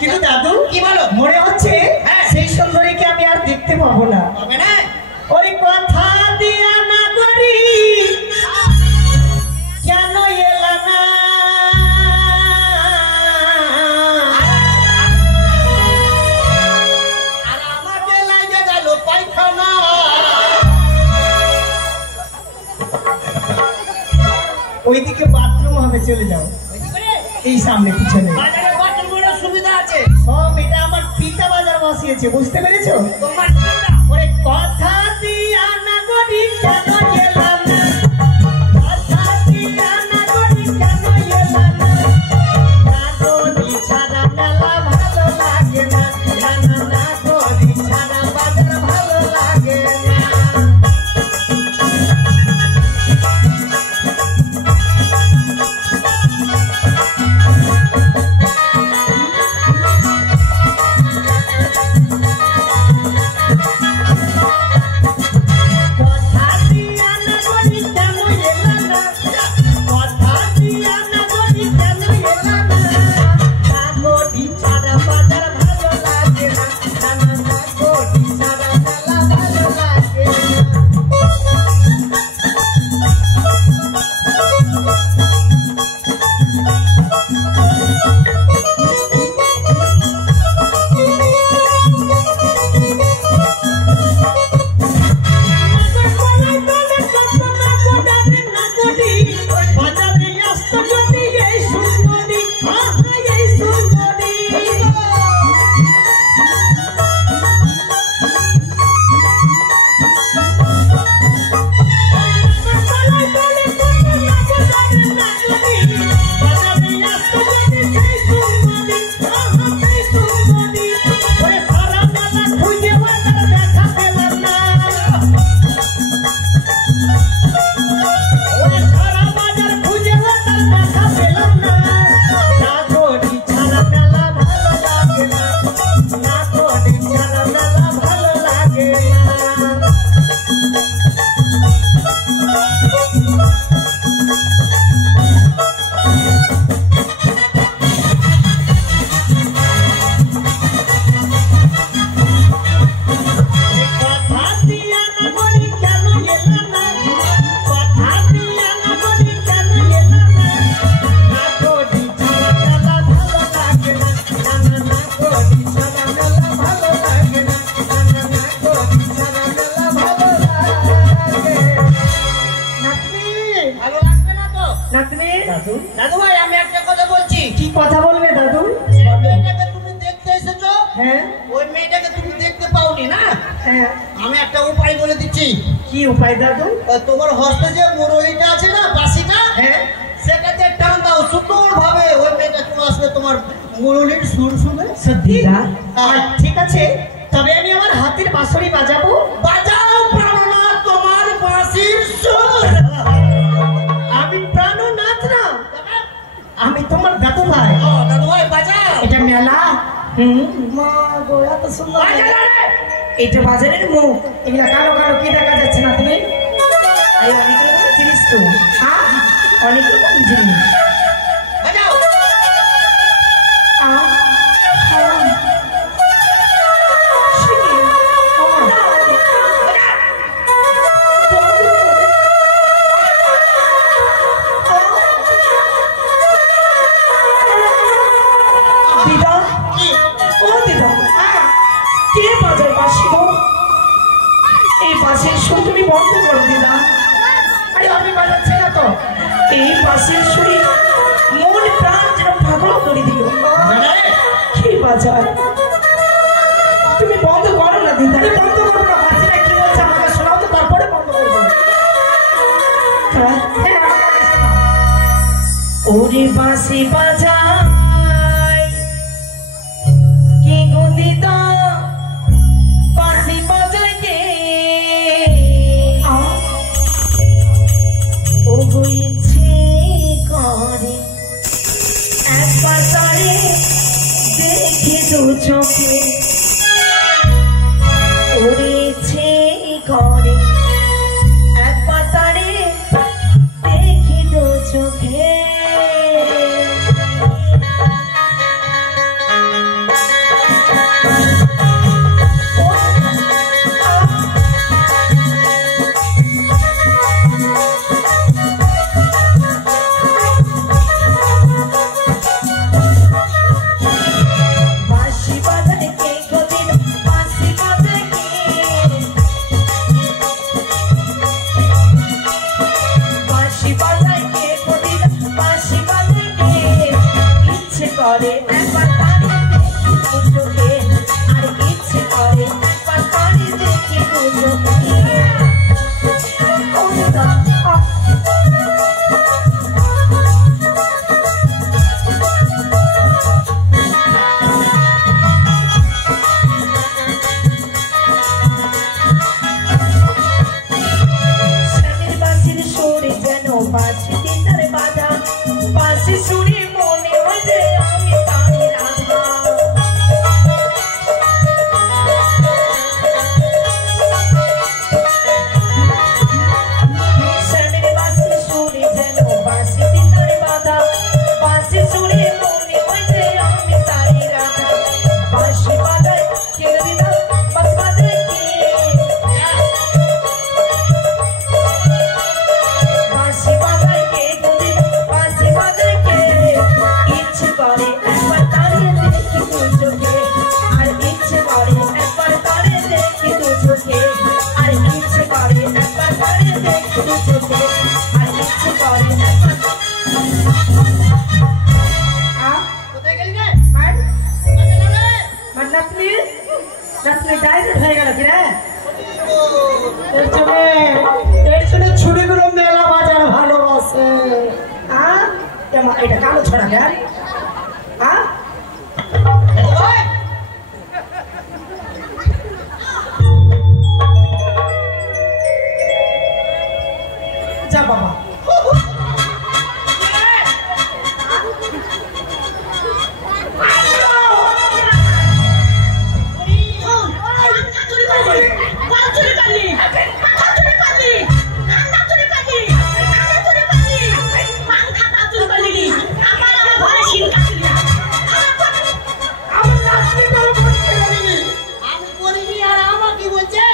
কিন্তু দাদু কি বলো? মনে হচ্ছে হ্যাঁ। সেই সুন্দরীকে আমি আর দেখতে পাবো না। হবে না? ওরে কথা দিয়া না করি কেন এলা না? আর আমাকে লাগে গেল পায়খানা। ওইদিকে বাথরুম হবে, চলে যাও। ওইদিকে? এই সামনে পিছনে বাজারে বাথরুমের সুবিধা আছে। সব, এটা আমার পিতা বাজার বসিয়েছে, বুঝতে পেরেছো? তোমার চিন্তা। ওরে কথা দিয়া না করি কেন এলা না? কথা দিয়া না করি কেন এলা না? না করি ছাড়া মেলা ভালো লাগে না, না না না করি ছাড়া বাজার ভালো লাগে না। কথা দিয়া না করি কেন এলা না? কথা দিয়া না করি কেন এলা না? না করি ছাড়া বাজার ভালো লাগে না, না না না করি ছাড়া মেলা ভালো লাগে না। ভালো লাগবে না তো? নাতনি, দাদু দাদু ভাই আমি একটা কথা বলছি। কি কথা বলবে দাদু? যে মেয়েটাকে তুমি দেখতে এসেছো, হ্যাঁ ওই মেয়েটাকে তুমি দেখতে পাওনি না? হ্যাঁ, আমি একটা উপায় বলে দিচ্ছি। কি উপায় দাদু? ওই তোমার হস্তে যে মুরলিটা আছে না, বাসিটা, হ্যাঁ, সেটাতে টান দাও সুন্দর ভাবে। ওই মেয়েটা চলে আসবে তোমার মুরলির সুর শুনে। সত্যি না? ঠিক আছে, তবে আমি আমার হাতের বাঁশরি বাজাবো। বাজাও প্রাণনাথ তোমার বাঁশির সুর। আমি প্রাণনাথ না, আমি তোমার দাদু ভাই। ও, দাদু ভাই বাজাও। এটা মেলা। মা গো, এত সুন্দর। বাজাও রে। এটা বাজারের মুখ, এগুলা কালো কালো কি দেখা যাচ্ছে না তুমি? এই অনেক রকম জিনিস তো, হ্যাঁ অনেক রকম জিনিস। বাজাও। দিদা, ও দিদা, কে বাজার বাসি গো? এই বাসের সুর তুমি বন্ধ করো দিদা। আরে আমি বাজাচ্ছি না তো, এই বাসের সুরে মন প্রাণ যেন পাগল করে দিও। কি বাজার তুমি বন্ধ করো না দিদা। আরে বন্ধ করো না, বাসিটা কি বলছে আমাকে শোনাও তো, তারপরে বন্ধ করবো। ওরে বাঁশি বাজাই কে গো দিদা, বাঁশি বাজাই কে? ও গো ইচ্ছে করে একবার তারে দেখে দু চোখে, ওরে ইচ্ছে করে একবার তারে দেখে দু চোখে। করে একবার তারে দেখি চোখে আর ইচ্ছে করে একবার তারে দেখি চোখে বাঁশি দিতার বাজা বাঁশি শুনি মনে হয় যে আমি তারে রাধা শ্যামের বাঁশি শুনি যেন বাঁশি দিতার বাজা বাঁশি শুনি মনে হয় যে আমি তারে রাধা বাঁশি বাজায় কে দিদা বাঁশি বাজায় কে বাঁশি বাজায় কে গদি বাঁশি বাজায় কে ইচ্ছে করে একবার তারে দেখি দু চোখে আর ইচ্ছে করে একবার তারে দেখি দু চোখে আর ইচ্ছে করে একবার তারে দেখি দু চোখে আর ইচ্ছে করে একবার কোথায় গেলি রে? আর কোথায় গেলি রে? নাতনি ডাইরেক্ট হয়ে গেল কি রে এর জন্য ছুরিগুলো মেলা বাজার ভালোবাসে। এটা কালো ছড়া কেন ও ভাই, যা বাবা আমি করিনি আর আমার কি বলছে?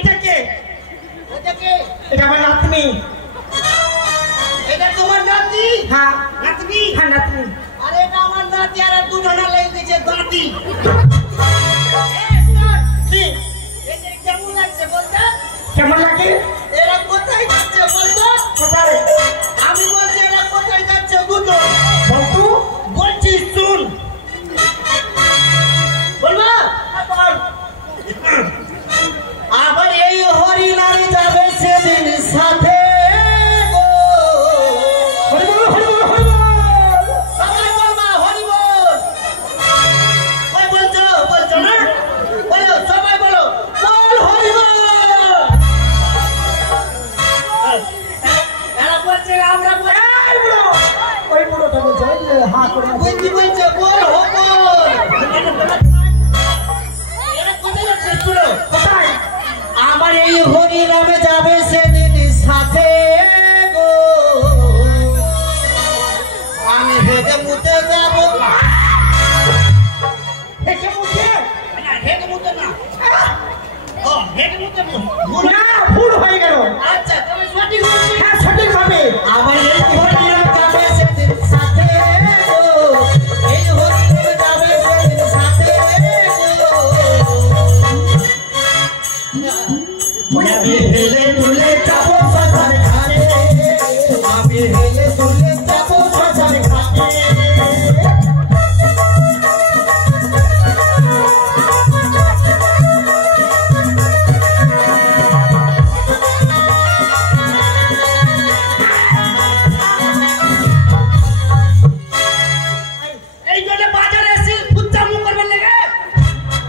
এটা কে ওটা কে? এটা আমার নাতনি এটা তোমার নাতি? হ্যাঁ নাতনি? হ্যাঁ নাতনি আরে এটা আমার নাতি আর দুজনা লেগে গেছে দাঁতি। এদের কেমন লাগছে বলতো? কেমন লাগে এরা কোথায় যাচ্ছে বলতো? কোথায় আমি বলছি এরা কোথায় যাচ্ছে দুটো। বলতু বলছি শুন। বলবা? আবার এই হরিনারি যাবে সেদিন সাথে গো। হরি বল হরি বল হরি বল সবাই বলবা হরি বল। কই বলছো না? বলো সবাই বলো বল হরি বল। এরা বলছে আমরা ওই বুড়োটা বলছে হ্যাঁ করে বুঝি বলছে বল হো বল। এরা কোথায় যাচ্ছে শুনো। কোথায় আমার এই হরি নামে যাবে সেদিন সাথে গো। আমি হেগে মুতে যাব। একে মুখে না হেগে মুতে না। ও হেগে মুতে ভুল। না ভুল হয়ে গেল আচ্ছা তুমি সঠিক বলছি। হ্যাঁ সঠিক হবে আমার এই হরি নামে যাবে সেদিন সাথে গো। এই হরি নামে যাবে সেদিন সাথে গো। আমি হেলে তুলে যাব সাজার ঘাটে। আমি হেলে তুলে যাব সাজার ঘাটে। এই জন্য বাজারে এসে ফুচ্চা মুখ করবেন লেগে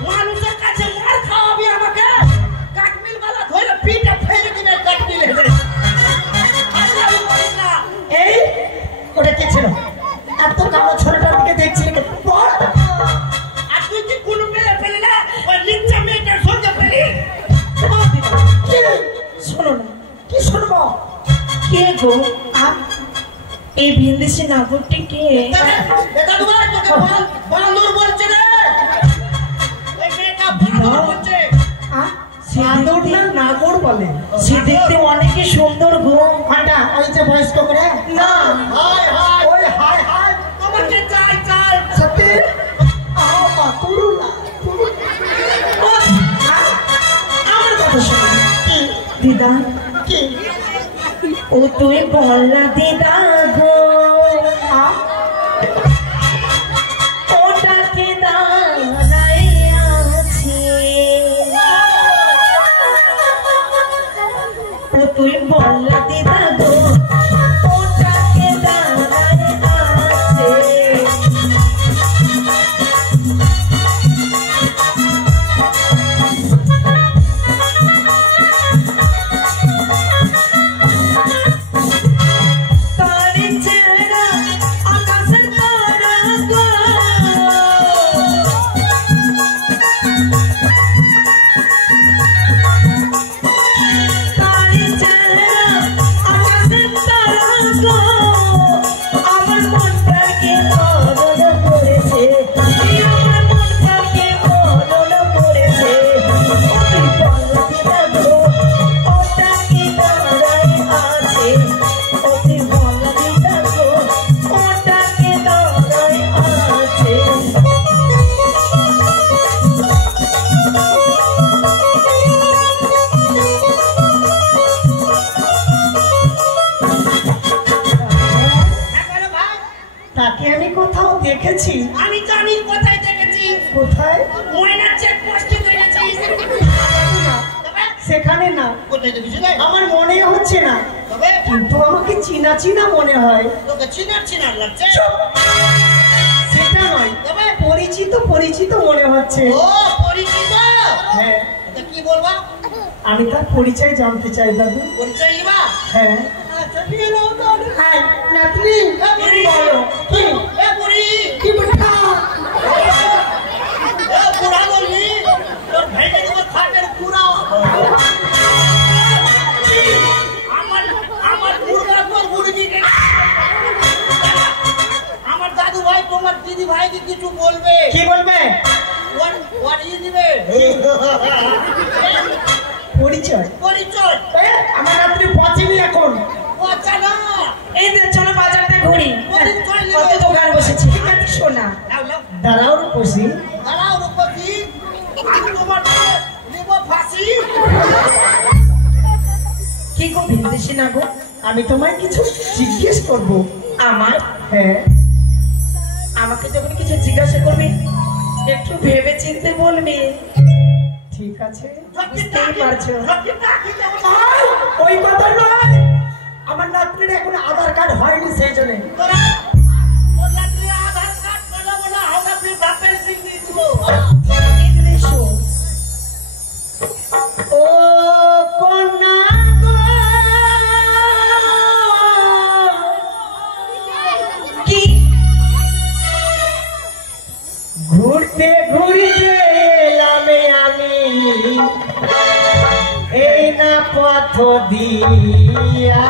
মানুষের কাছে মার খাওয়াবি আমাকে। কাঠমিল বালা ধরে পিঠে ফেলে দিবে কাঠমিল হেসে। আমি বলিস না। এই ওটা কে ছিল এত কালো ছোটটার দিকে দেখছি বল আর তুই কি কোনো মেয়ে পেলি না? ওই লিচ্ছা মেয়েটার সঙ্গে পেলি? কি শোনো না কি শুনবো কে গো এই ভিনদেশি নাগরটি কে এটা তোমার তোকে বান্দর বলছে রে। ওই মেয়েটা বান্দর বলছে। বান্দর না নাগর বলে সে দেখতে অনেকে সুন্দর গো ঘন্টা ওই যে বয়স্ক করে না হায় হায় ওই হাই হাই তোমাকে চাই চাই। সত্যি আহা তুরু না আমার কথা শোনো দিদা কি ও তুই বল না দিদা গো দেখেছি। আমি জানি কোথায় দেখেছি। কোথায়? ময়না চেক পোস্টে দেখেছিস। সেখানে না, কোথায় দেখেছিস রে? আমার মনে হচ্ছে না, তবে কিন্তু আমাকে চিনা চিনা মনে হয়। তোকে চিনার চিনার লাগছে। সেটা নয়, তবে পরিচিত পরিচিত মনে হচ্ছে। ও পরিচিত। হ্যাঁ, এটা কি বলবা? আমি তার পরিচয় জানতে চাই দাদু। পরিচয় নিবা? হ্যাঁ। আচ্ছা নিয়ে নাও তাহলে। হাই নাতনি, এ বুড়ি, বলো কি? এ বুড়ি, কি বলছা? এ বুড়া বলবি? তোর ভেঙে দেবো খাটের কুড়া। আমার বুড়া তোর বুড়িকে। আমার দাদু ভাই তোমার দিদি ভাইকে কিছু বলবে। কি বলবে? ওর দিবে পরিচয়। পরিচয়। এ, আমার নাতনি পচেনি এখন। আচ্ছা না, এই যে চলো বাজারটা ঘুরি। পরিচয় নেবে। কত দোকান বসেছে। ঠিক আছে শোনা। লাও লাও দাঁড়াও রূপসী, দাঁড়াও রূপসী, তোমার নেব ফাঁসি। কি গো ভিনদেশি না গো? আমি তোমায় কিছু জিজ্ঞেস করব। আমার? হ্যাঁ, আমাকে যখন কিছু জিজ্ঞাসা করবে একটু ভেবে চিনতে বলবে। ঠিক আছে। বুঝতেই পারছো। ওই কথা নয়, আমার নাতনির এখন আধার কার্ড হয়নি, সেই জন্য। ও কন্যা গো, কি ঘুরতে ঘুরতে এলাম আমি এই না পথ দিয়া,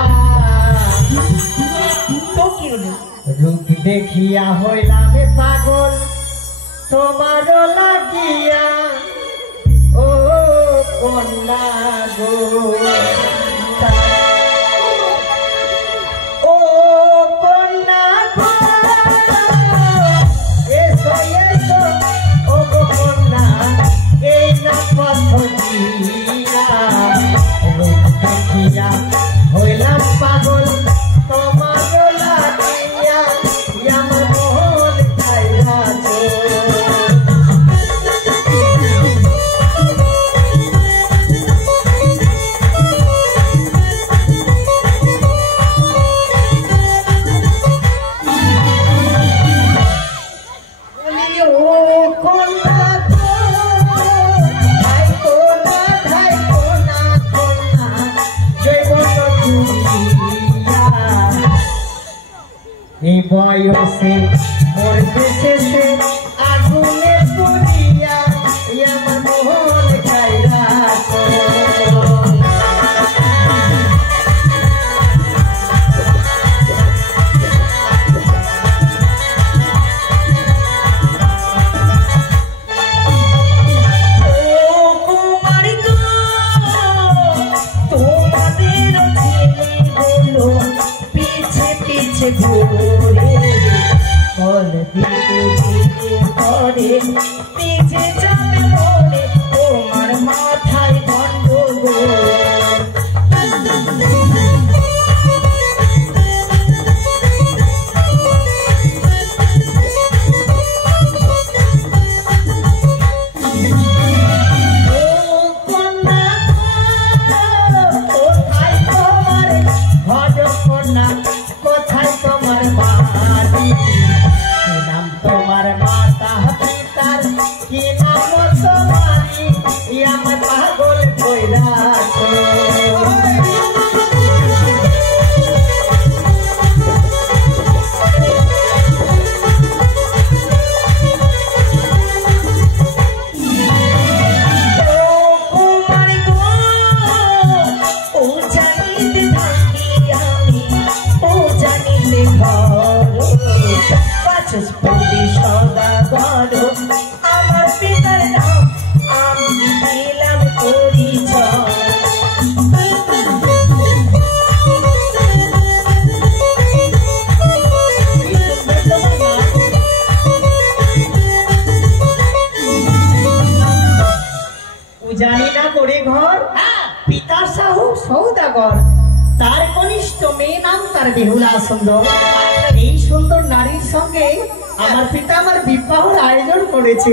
তো কি হলো? রূপ দেখিয়া হইলাম পাগল তোমারও লাগিয়া। ও কন্যা গো, ও কন্যা গো, এসো এসো, ও গো কন্যা, এই না পথ দিয়া, রূপ দেখিয়া হইলাম পাগল তোমারও লাগিয়া, আমার মন চাইলা গো। এই বয়সে ওর দেশে আগুনে পড়িয়া আমার মন চাইলা ঘুরে কল দিতে দিতে পরে পিছে যাবে পরে তোমার মাথায় গন্ডগোল। তোমার মাতা পিতার কি নাম তোমারি, আমার পাগল কইরা আমার পিতার নাম আমি দিলাম পরিচয়। জানি না করে ঘর, পিতার সাহু সৌদাগর, তার কনিষ্ঠ মেয়ে নাম তার বেহুলা সুন্দর। এই সুন্দর নারীর সঙ্গে আমার পিতা আমার বিবাহের আয়োজন করেছে।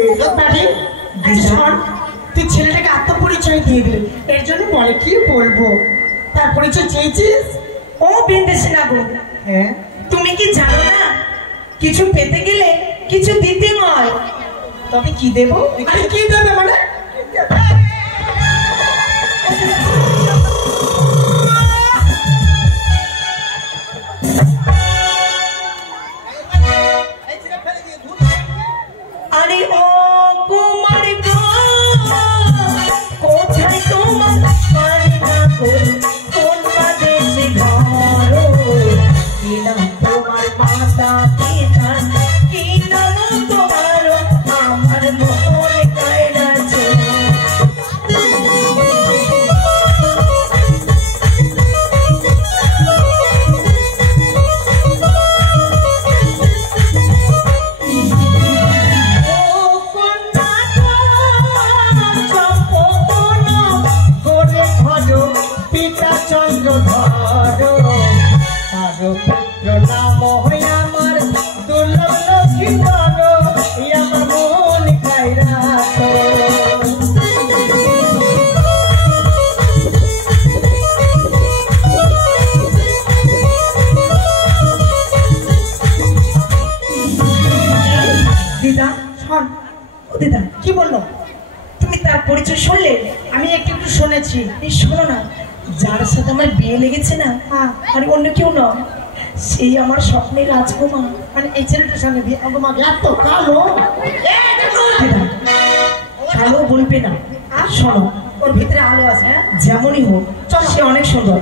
তুই ছেলেটাকে আত্মপরিচয় দিয়ে দিলি, এর জন্য বলে কি বলবো, তার পরিচয় চেয়েছিস। ও বিন্দেশে না গো, হ্যাঁ তুমি কি জানো না কিছু পেতে গেলে কিছু দিতে হয়। তবে কি দেবো? আরে কি দেবে মানে? আরে ও কুমার গো, কোথায় তোমার বাড়ি না গো, কোন দেশে ঘর, কি নাম তোমার মাতা পিতা, কি নাম তোমার আমার মন কায়রাছে। দিদা শোন, ও দিদা কি বললো? তুমি তার পরিচয় শুনলে? আমি একটু একটু শুনেছি। এই শোনো না, যার সাথে আমার বিয়ে লেগেছে না, আর অন্য কেউ নয়, সেই আমার স্বপ্নের রাজকুমার। মানে এই ছেলেটার সঙ্গে বিয়ে। তোমাকে এত কালো, কালো বলবে না, শোনো ওর ভিতরে আলো আছে। হ্যাঁ যেমনই হোক, চল, সে অনেক সুন্দর,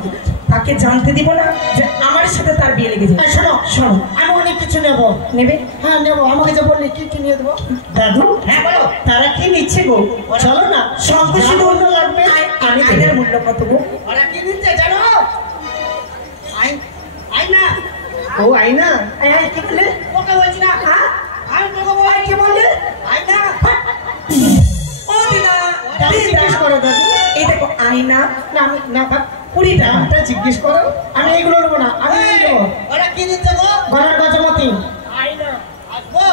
তাকে জানতে দিব না যে আমার সাথে তার বিয়ে লেগেছে। শোনো শোনো, আমি অনেক কিছু নেবো। নেবে? হ্যাঁ নেবো। আমাকে যে বললে কি কি নিয়ে দেবো? দাদু হ্যাঁ বলো, তারা কি নিচ্ছে গো? চলো না, সব শুধু অন্য লাগবে। আইনার মূল্য কত গো? ওরা কি নিচ্ছে জানো? আয়না। ও আয়না? কি বললে? ওকে বলছি না। হ্যাঁ আমি তোকে বল, কি বললে? আয়না। ও দিদা জিজ্ঞেস করো দাদু, এই দেখো আয়না। না আমি না বাপ, 20 টাকা জিজ্ঞেস করো। আমি এগুলো নেবো না, আমি নেবো। ওরা কি দিচ্ছে গো? গলার গজমতি। আয়না আসবো?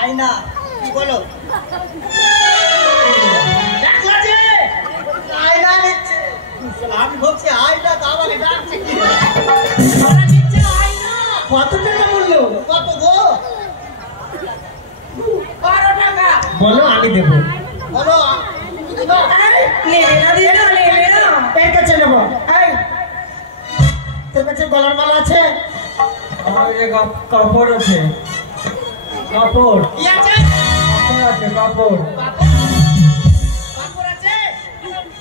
আয়না কি বলো? ডাকলা যে আয়না নিচ্ছে। আমি ভাবছি আয়না তো আমাকে ডাকছে কি? ওরা নিচ্ছে আয়না। কত টাকা বললো? কত গো? 12 টাকা। বলো আমি দেবো। বলো নেবে না দিদা, নেবে না। এর কাছে নেবো। এই তোর কাছে গলার মালা আছে? আমার যে কাপড় আছে, কাপড় কি আছে? কাপড় আছে, কাপড়। কাপড় আছে?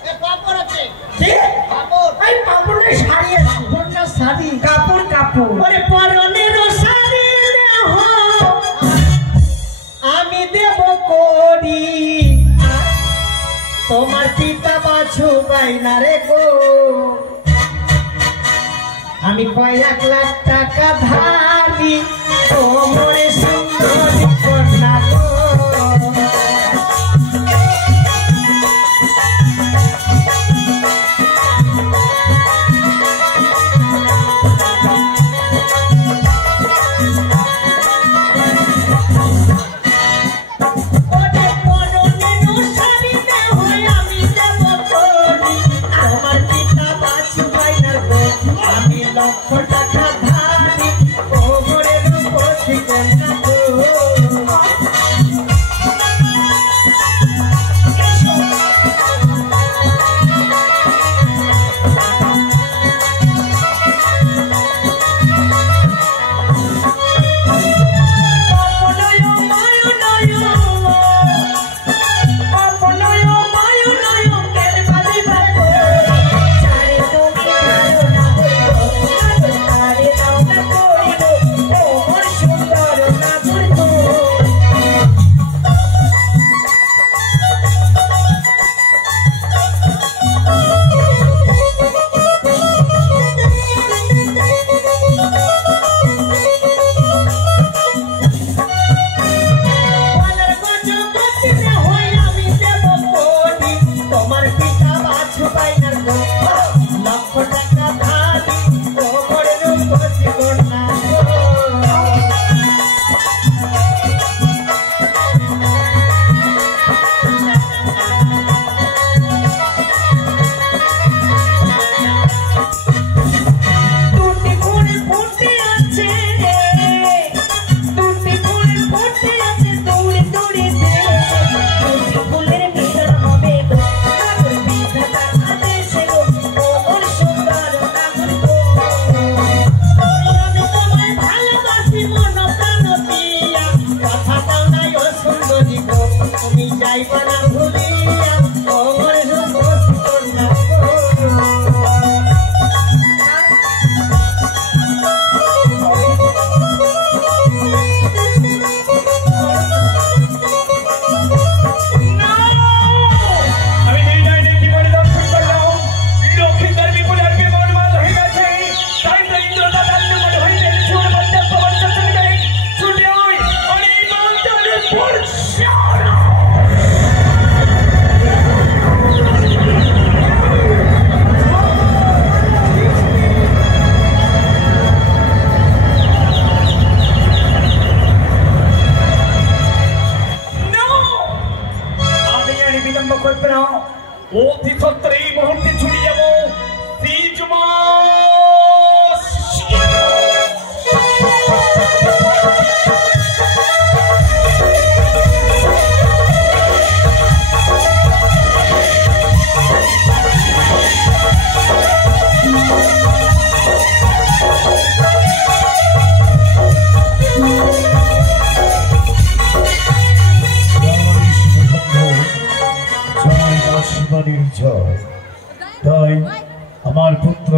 এ কাপড় আছে। কি কাপড়? এই কাপড়ে শাড়ি আছে। না শাড়ি, কাপড় কাপড়। ওরে পরনের শাড়ি দেহ আমি দেব করি, তোমার পিতা বাছু বাইনা রে গো, আমি কয়েক লাখ টাকা ধারি তোমার সুন্দরী কন্যা গো।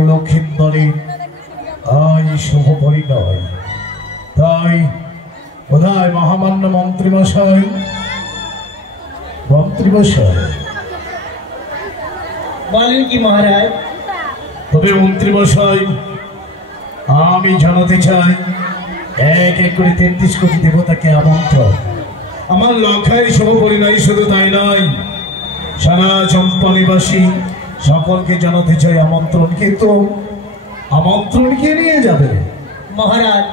লক্ষিন্দরে আজ শুভ পরিণয়। তাই বোধহয় মহামান্য মন্ত্রীমশাই বলেন কি মহারাজ? তবে মন্ত্রীমশাই, আমি জানাতে চাই এক এক করে 33 কোটি দেবতাকে আমন্ত্রণ। আমার লক্ষায় শুভ পরিণয়, শুধু তাই নয়, সারা চম্পানিবাসী সকলকে জানাতে চাই আমন্ত্রণ। কিন্তু আমন্ত্রণ কে নিয়ে যাবে? মহারাজ,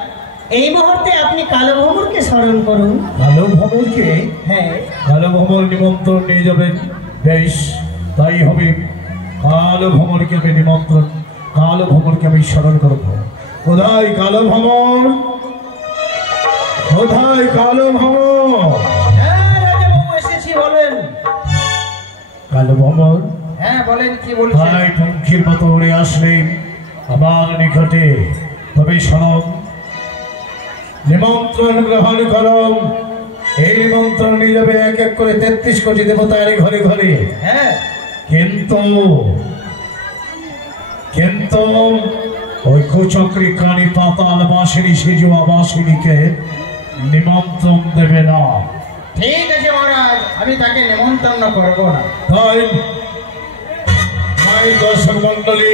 এই মুহূর্তে আপনি কালো ভ্রমরকে স্মরণ করুন। কালো ভ্রমরকে? হ্যাঁ, কালো ভ্রমর নিমন্ত্রণ নিয়ে যাবেন। বেশ, তাই হবে। কালো ভ্রমরকে আমি নিমন্ত্রণ, কালো ভ্রমরকে আমি স্মরণ করবো। কোথায় কালো ভ্রমর? কোথায় কালো ভ্রমর? হ্যাঁ রাজাবাবু, এসেছি, বলেন। কালো ভ্রমর? হ্যাঁ বলেন, কি বলছেন? তাই পঙ্খির মতো উড়ে আসলেন আমার নিকটে। তবে শোনো, নিমন্ত্রণ গ্রহণ করো। এই নিমন্ত্রণ নিয়ে যাবে এক এক করে 33 কোটি দেবতার ঘরে ঘরে। হ্যাঁ, কিন্তু ওই কুচক্রি কানি পাতাল বাঁশিনী সেজুয়া বাঁশিনীকে নিমন্ত্রণ দেবে না। ঠিক আছে মহারাজ, আমি তাকে নিমন্ত্রণ করব না। তাই দর্শক মন্ডলী,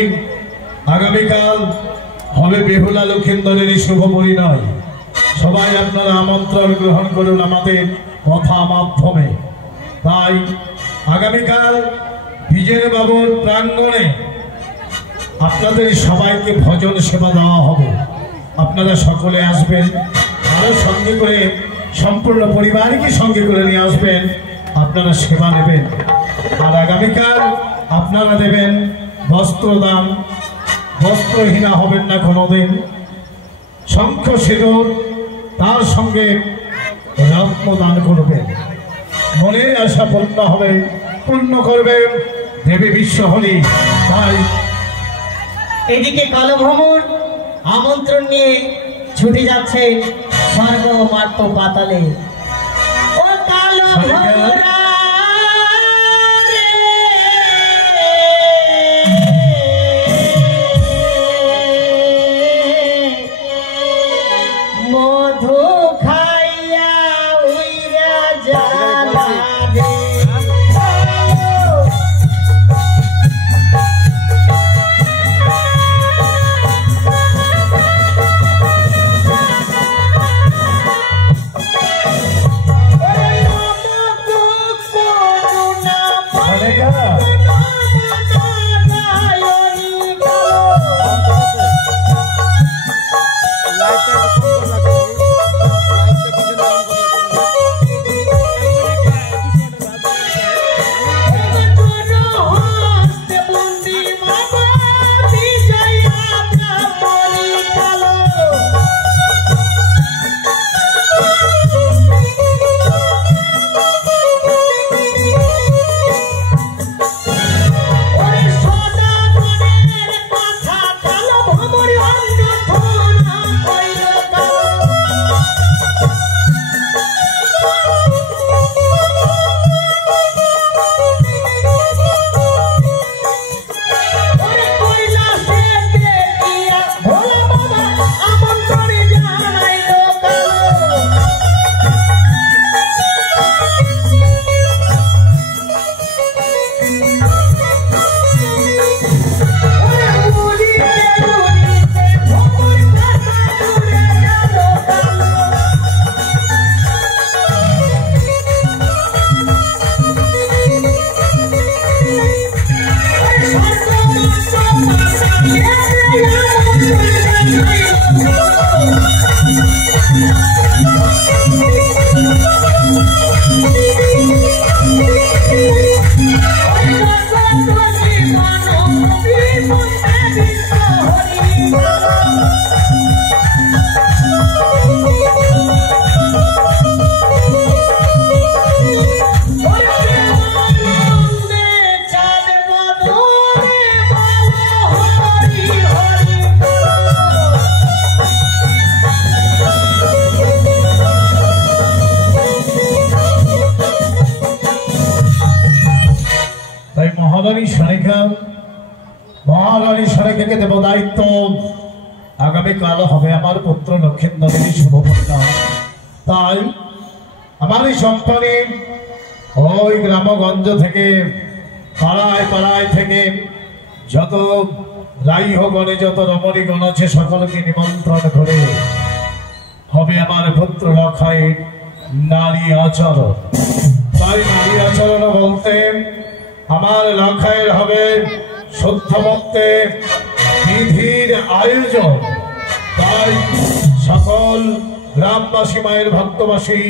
আগামীকাল হবে বেহুলা লক্ষিন্দরের শুভ পরিণয়। সবাই আপনারা আমন্ত্রণ গ্রহণ করুন আমাদের কথা মাধ্যমে। তাই আগামীকাল বিজয় বাবুর প্রাঙ্গণে আপনাদের সবাইকে ভজন সেবা দেওয়া হবে। আপনারা সকলে আসবেন, আরো সঙ্গে করে সম্পূর্ণ পরিবারকে সঙ্গে করে নিয়ে আসবেন। আপনারা সেবা নেবেন। আর আগামীকাল আপনারা দেবেন বস্ত্রদান। বস্ত্রহীনা হবেন না কোনোদিন। শঙ্খ সিঁদুর, তার সঙ্গে রত্ন দান করবেন। মনের আশা পূর্ণ করবে দেবী বিশ্বহরি। তাই এদিকে কালো ভ্রমর আমন্ত্রণ নিয়ে ছুটে যাচ্ছে স্বর্গ মার্ত পাতালে। ও কালো ভ্রমরা মধু খাইয়া উইরা জালা রে। আপনাদেরকে দেব দায়িত্ব। আগামীকাল হবে আমার পুত্র লক্ষেন্দ্রের শুভপূর্ণা। তাই আমার এই সম্পানে ওই গ্রামগঞ্জ থেকে পাড়ায় পাড়ায় থেকে যত রাইহগণে যত রমণীগণ আছে সকলকে নিমন্ত্রণ করে হবে আমার পুত্র লক্ষায় নারী আচরণ। তাই নারী আচরণ বলতে আমার লক্ষায়ের হবে শুদ্ধ ভক্তে বিধির আয়োজন। তাই সকল গ্রামবাসী মায়ের ভক্তবাসী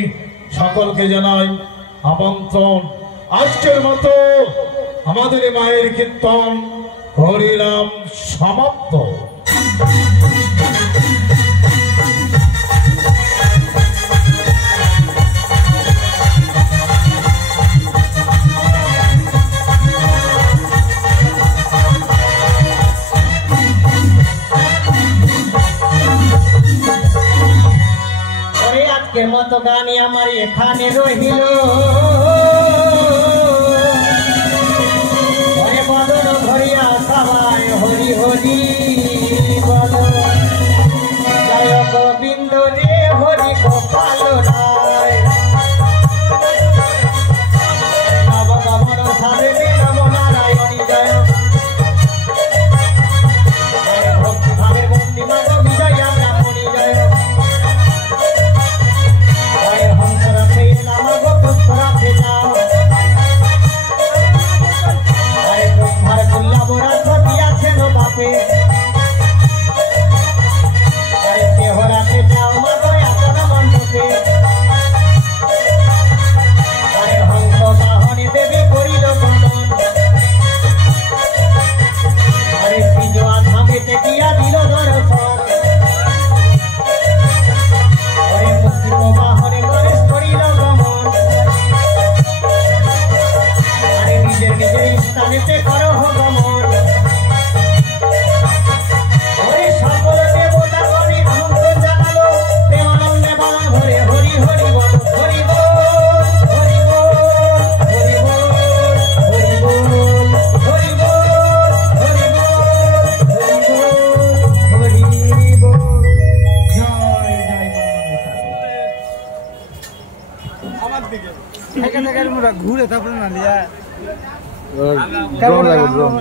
সকলকে জানাই আমন্ত্রণ। আজকের মতো আমাদের মায়ের কীর্তন হরিনাম সমাপ্ত। আজকের মতো গানি আমার এখানে রহিল। বদন ভরিয়া সবাই হরি হরি বল। জয় গোবিন্দ রে হরি গোপাল রায়। নবগমন সাধবে নম নারায়ণী জয়। ভক্তি ভাবে বন্দি মাগ বিজয়া ব্রাহ্মণী জয়। হংস রাখে নাম গোপুত্র রাখে নাম। ব্রহ্মার কল্যাণ রাজ্য দিয়াছেন বাপে। দেহ রাখে যাও মা দয়াচন মণ্ডপে। হংস বাহনে দেবে করিল গমন। বিজোয়ান ভাবেতে দিয়া দিল দর্শন। মুক্তিম বাহনে গণেশ করিল গমন। নিজের নিজের স্থানেতে করহ গমন। সকল দেবতা গণে আমন্ত্রণ জানালো। প্রেমানন্দে বাবা ভরে হরি হরি বল। হরি বল হরি বল হরি বল হরি বল হরি বল হরি বল হরি বল। জয় জয় আমার দিকে এখান থেকে ঘুরে তারপরে না লিয়া ড্রোন লাগবে ড্রোন।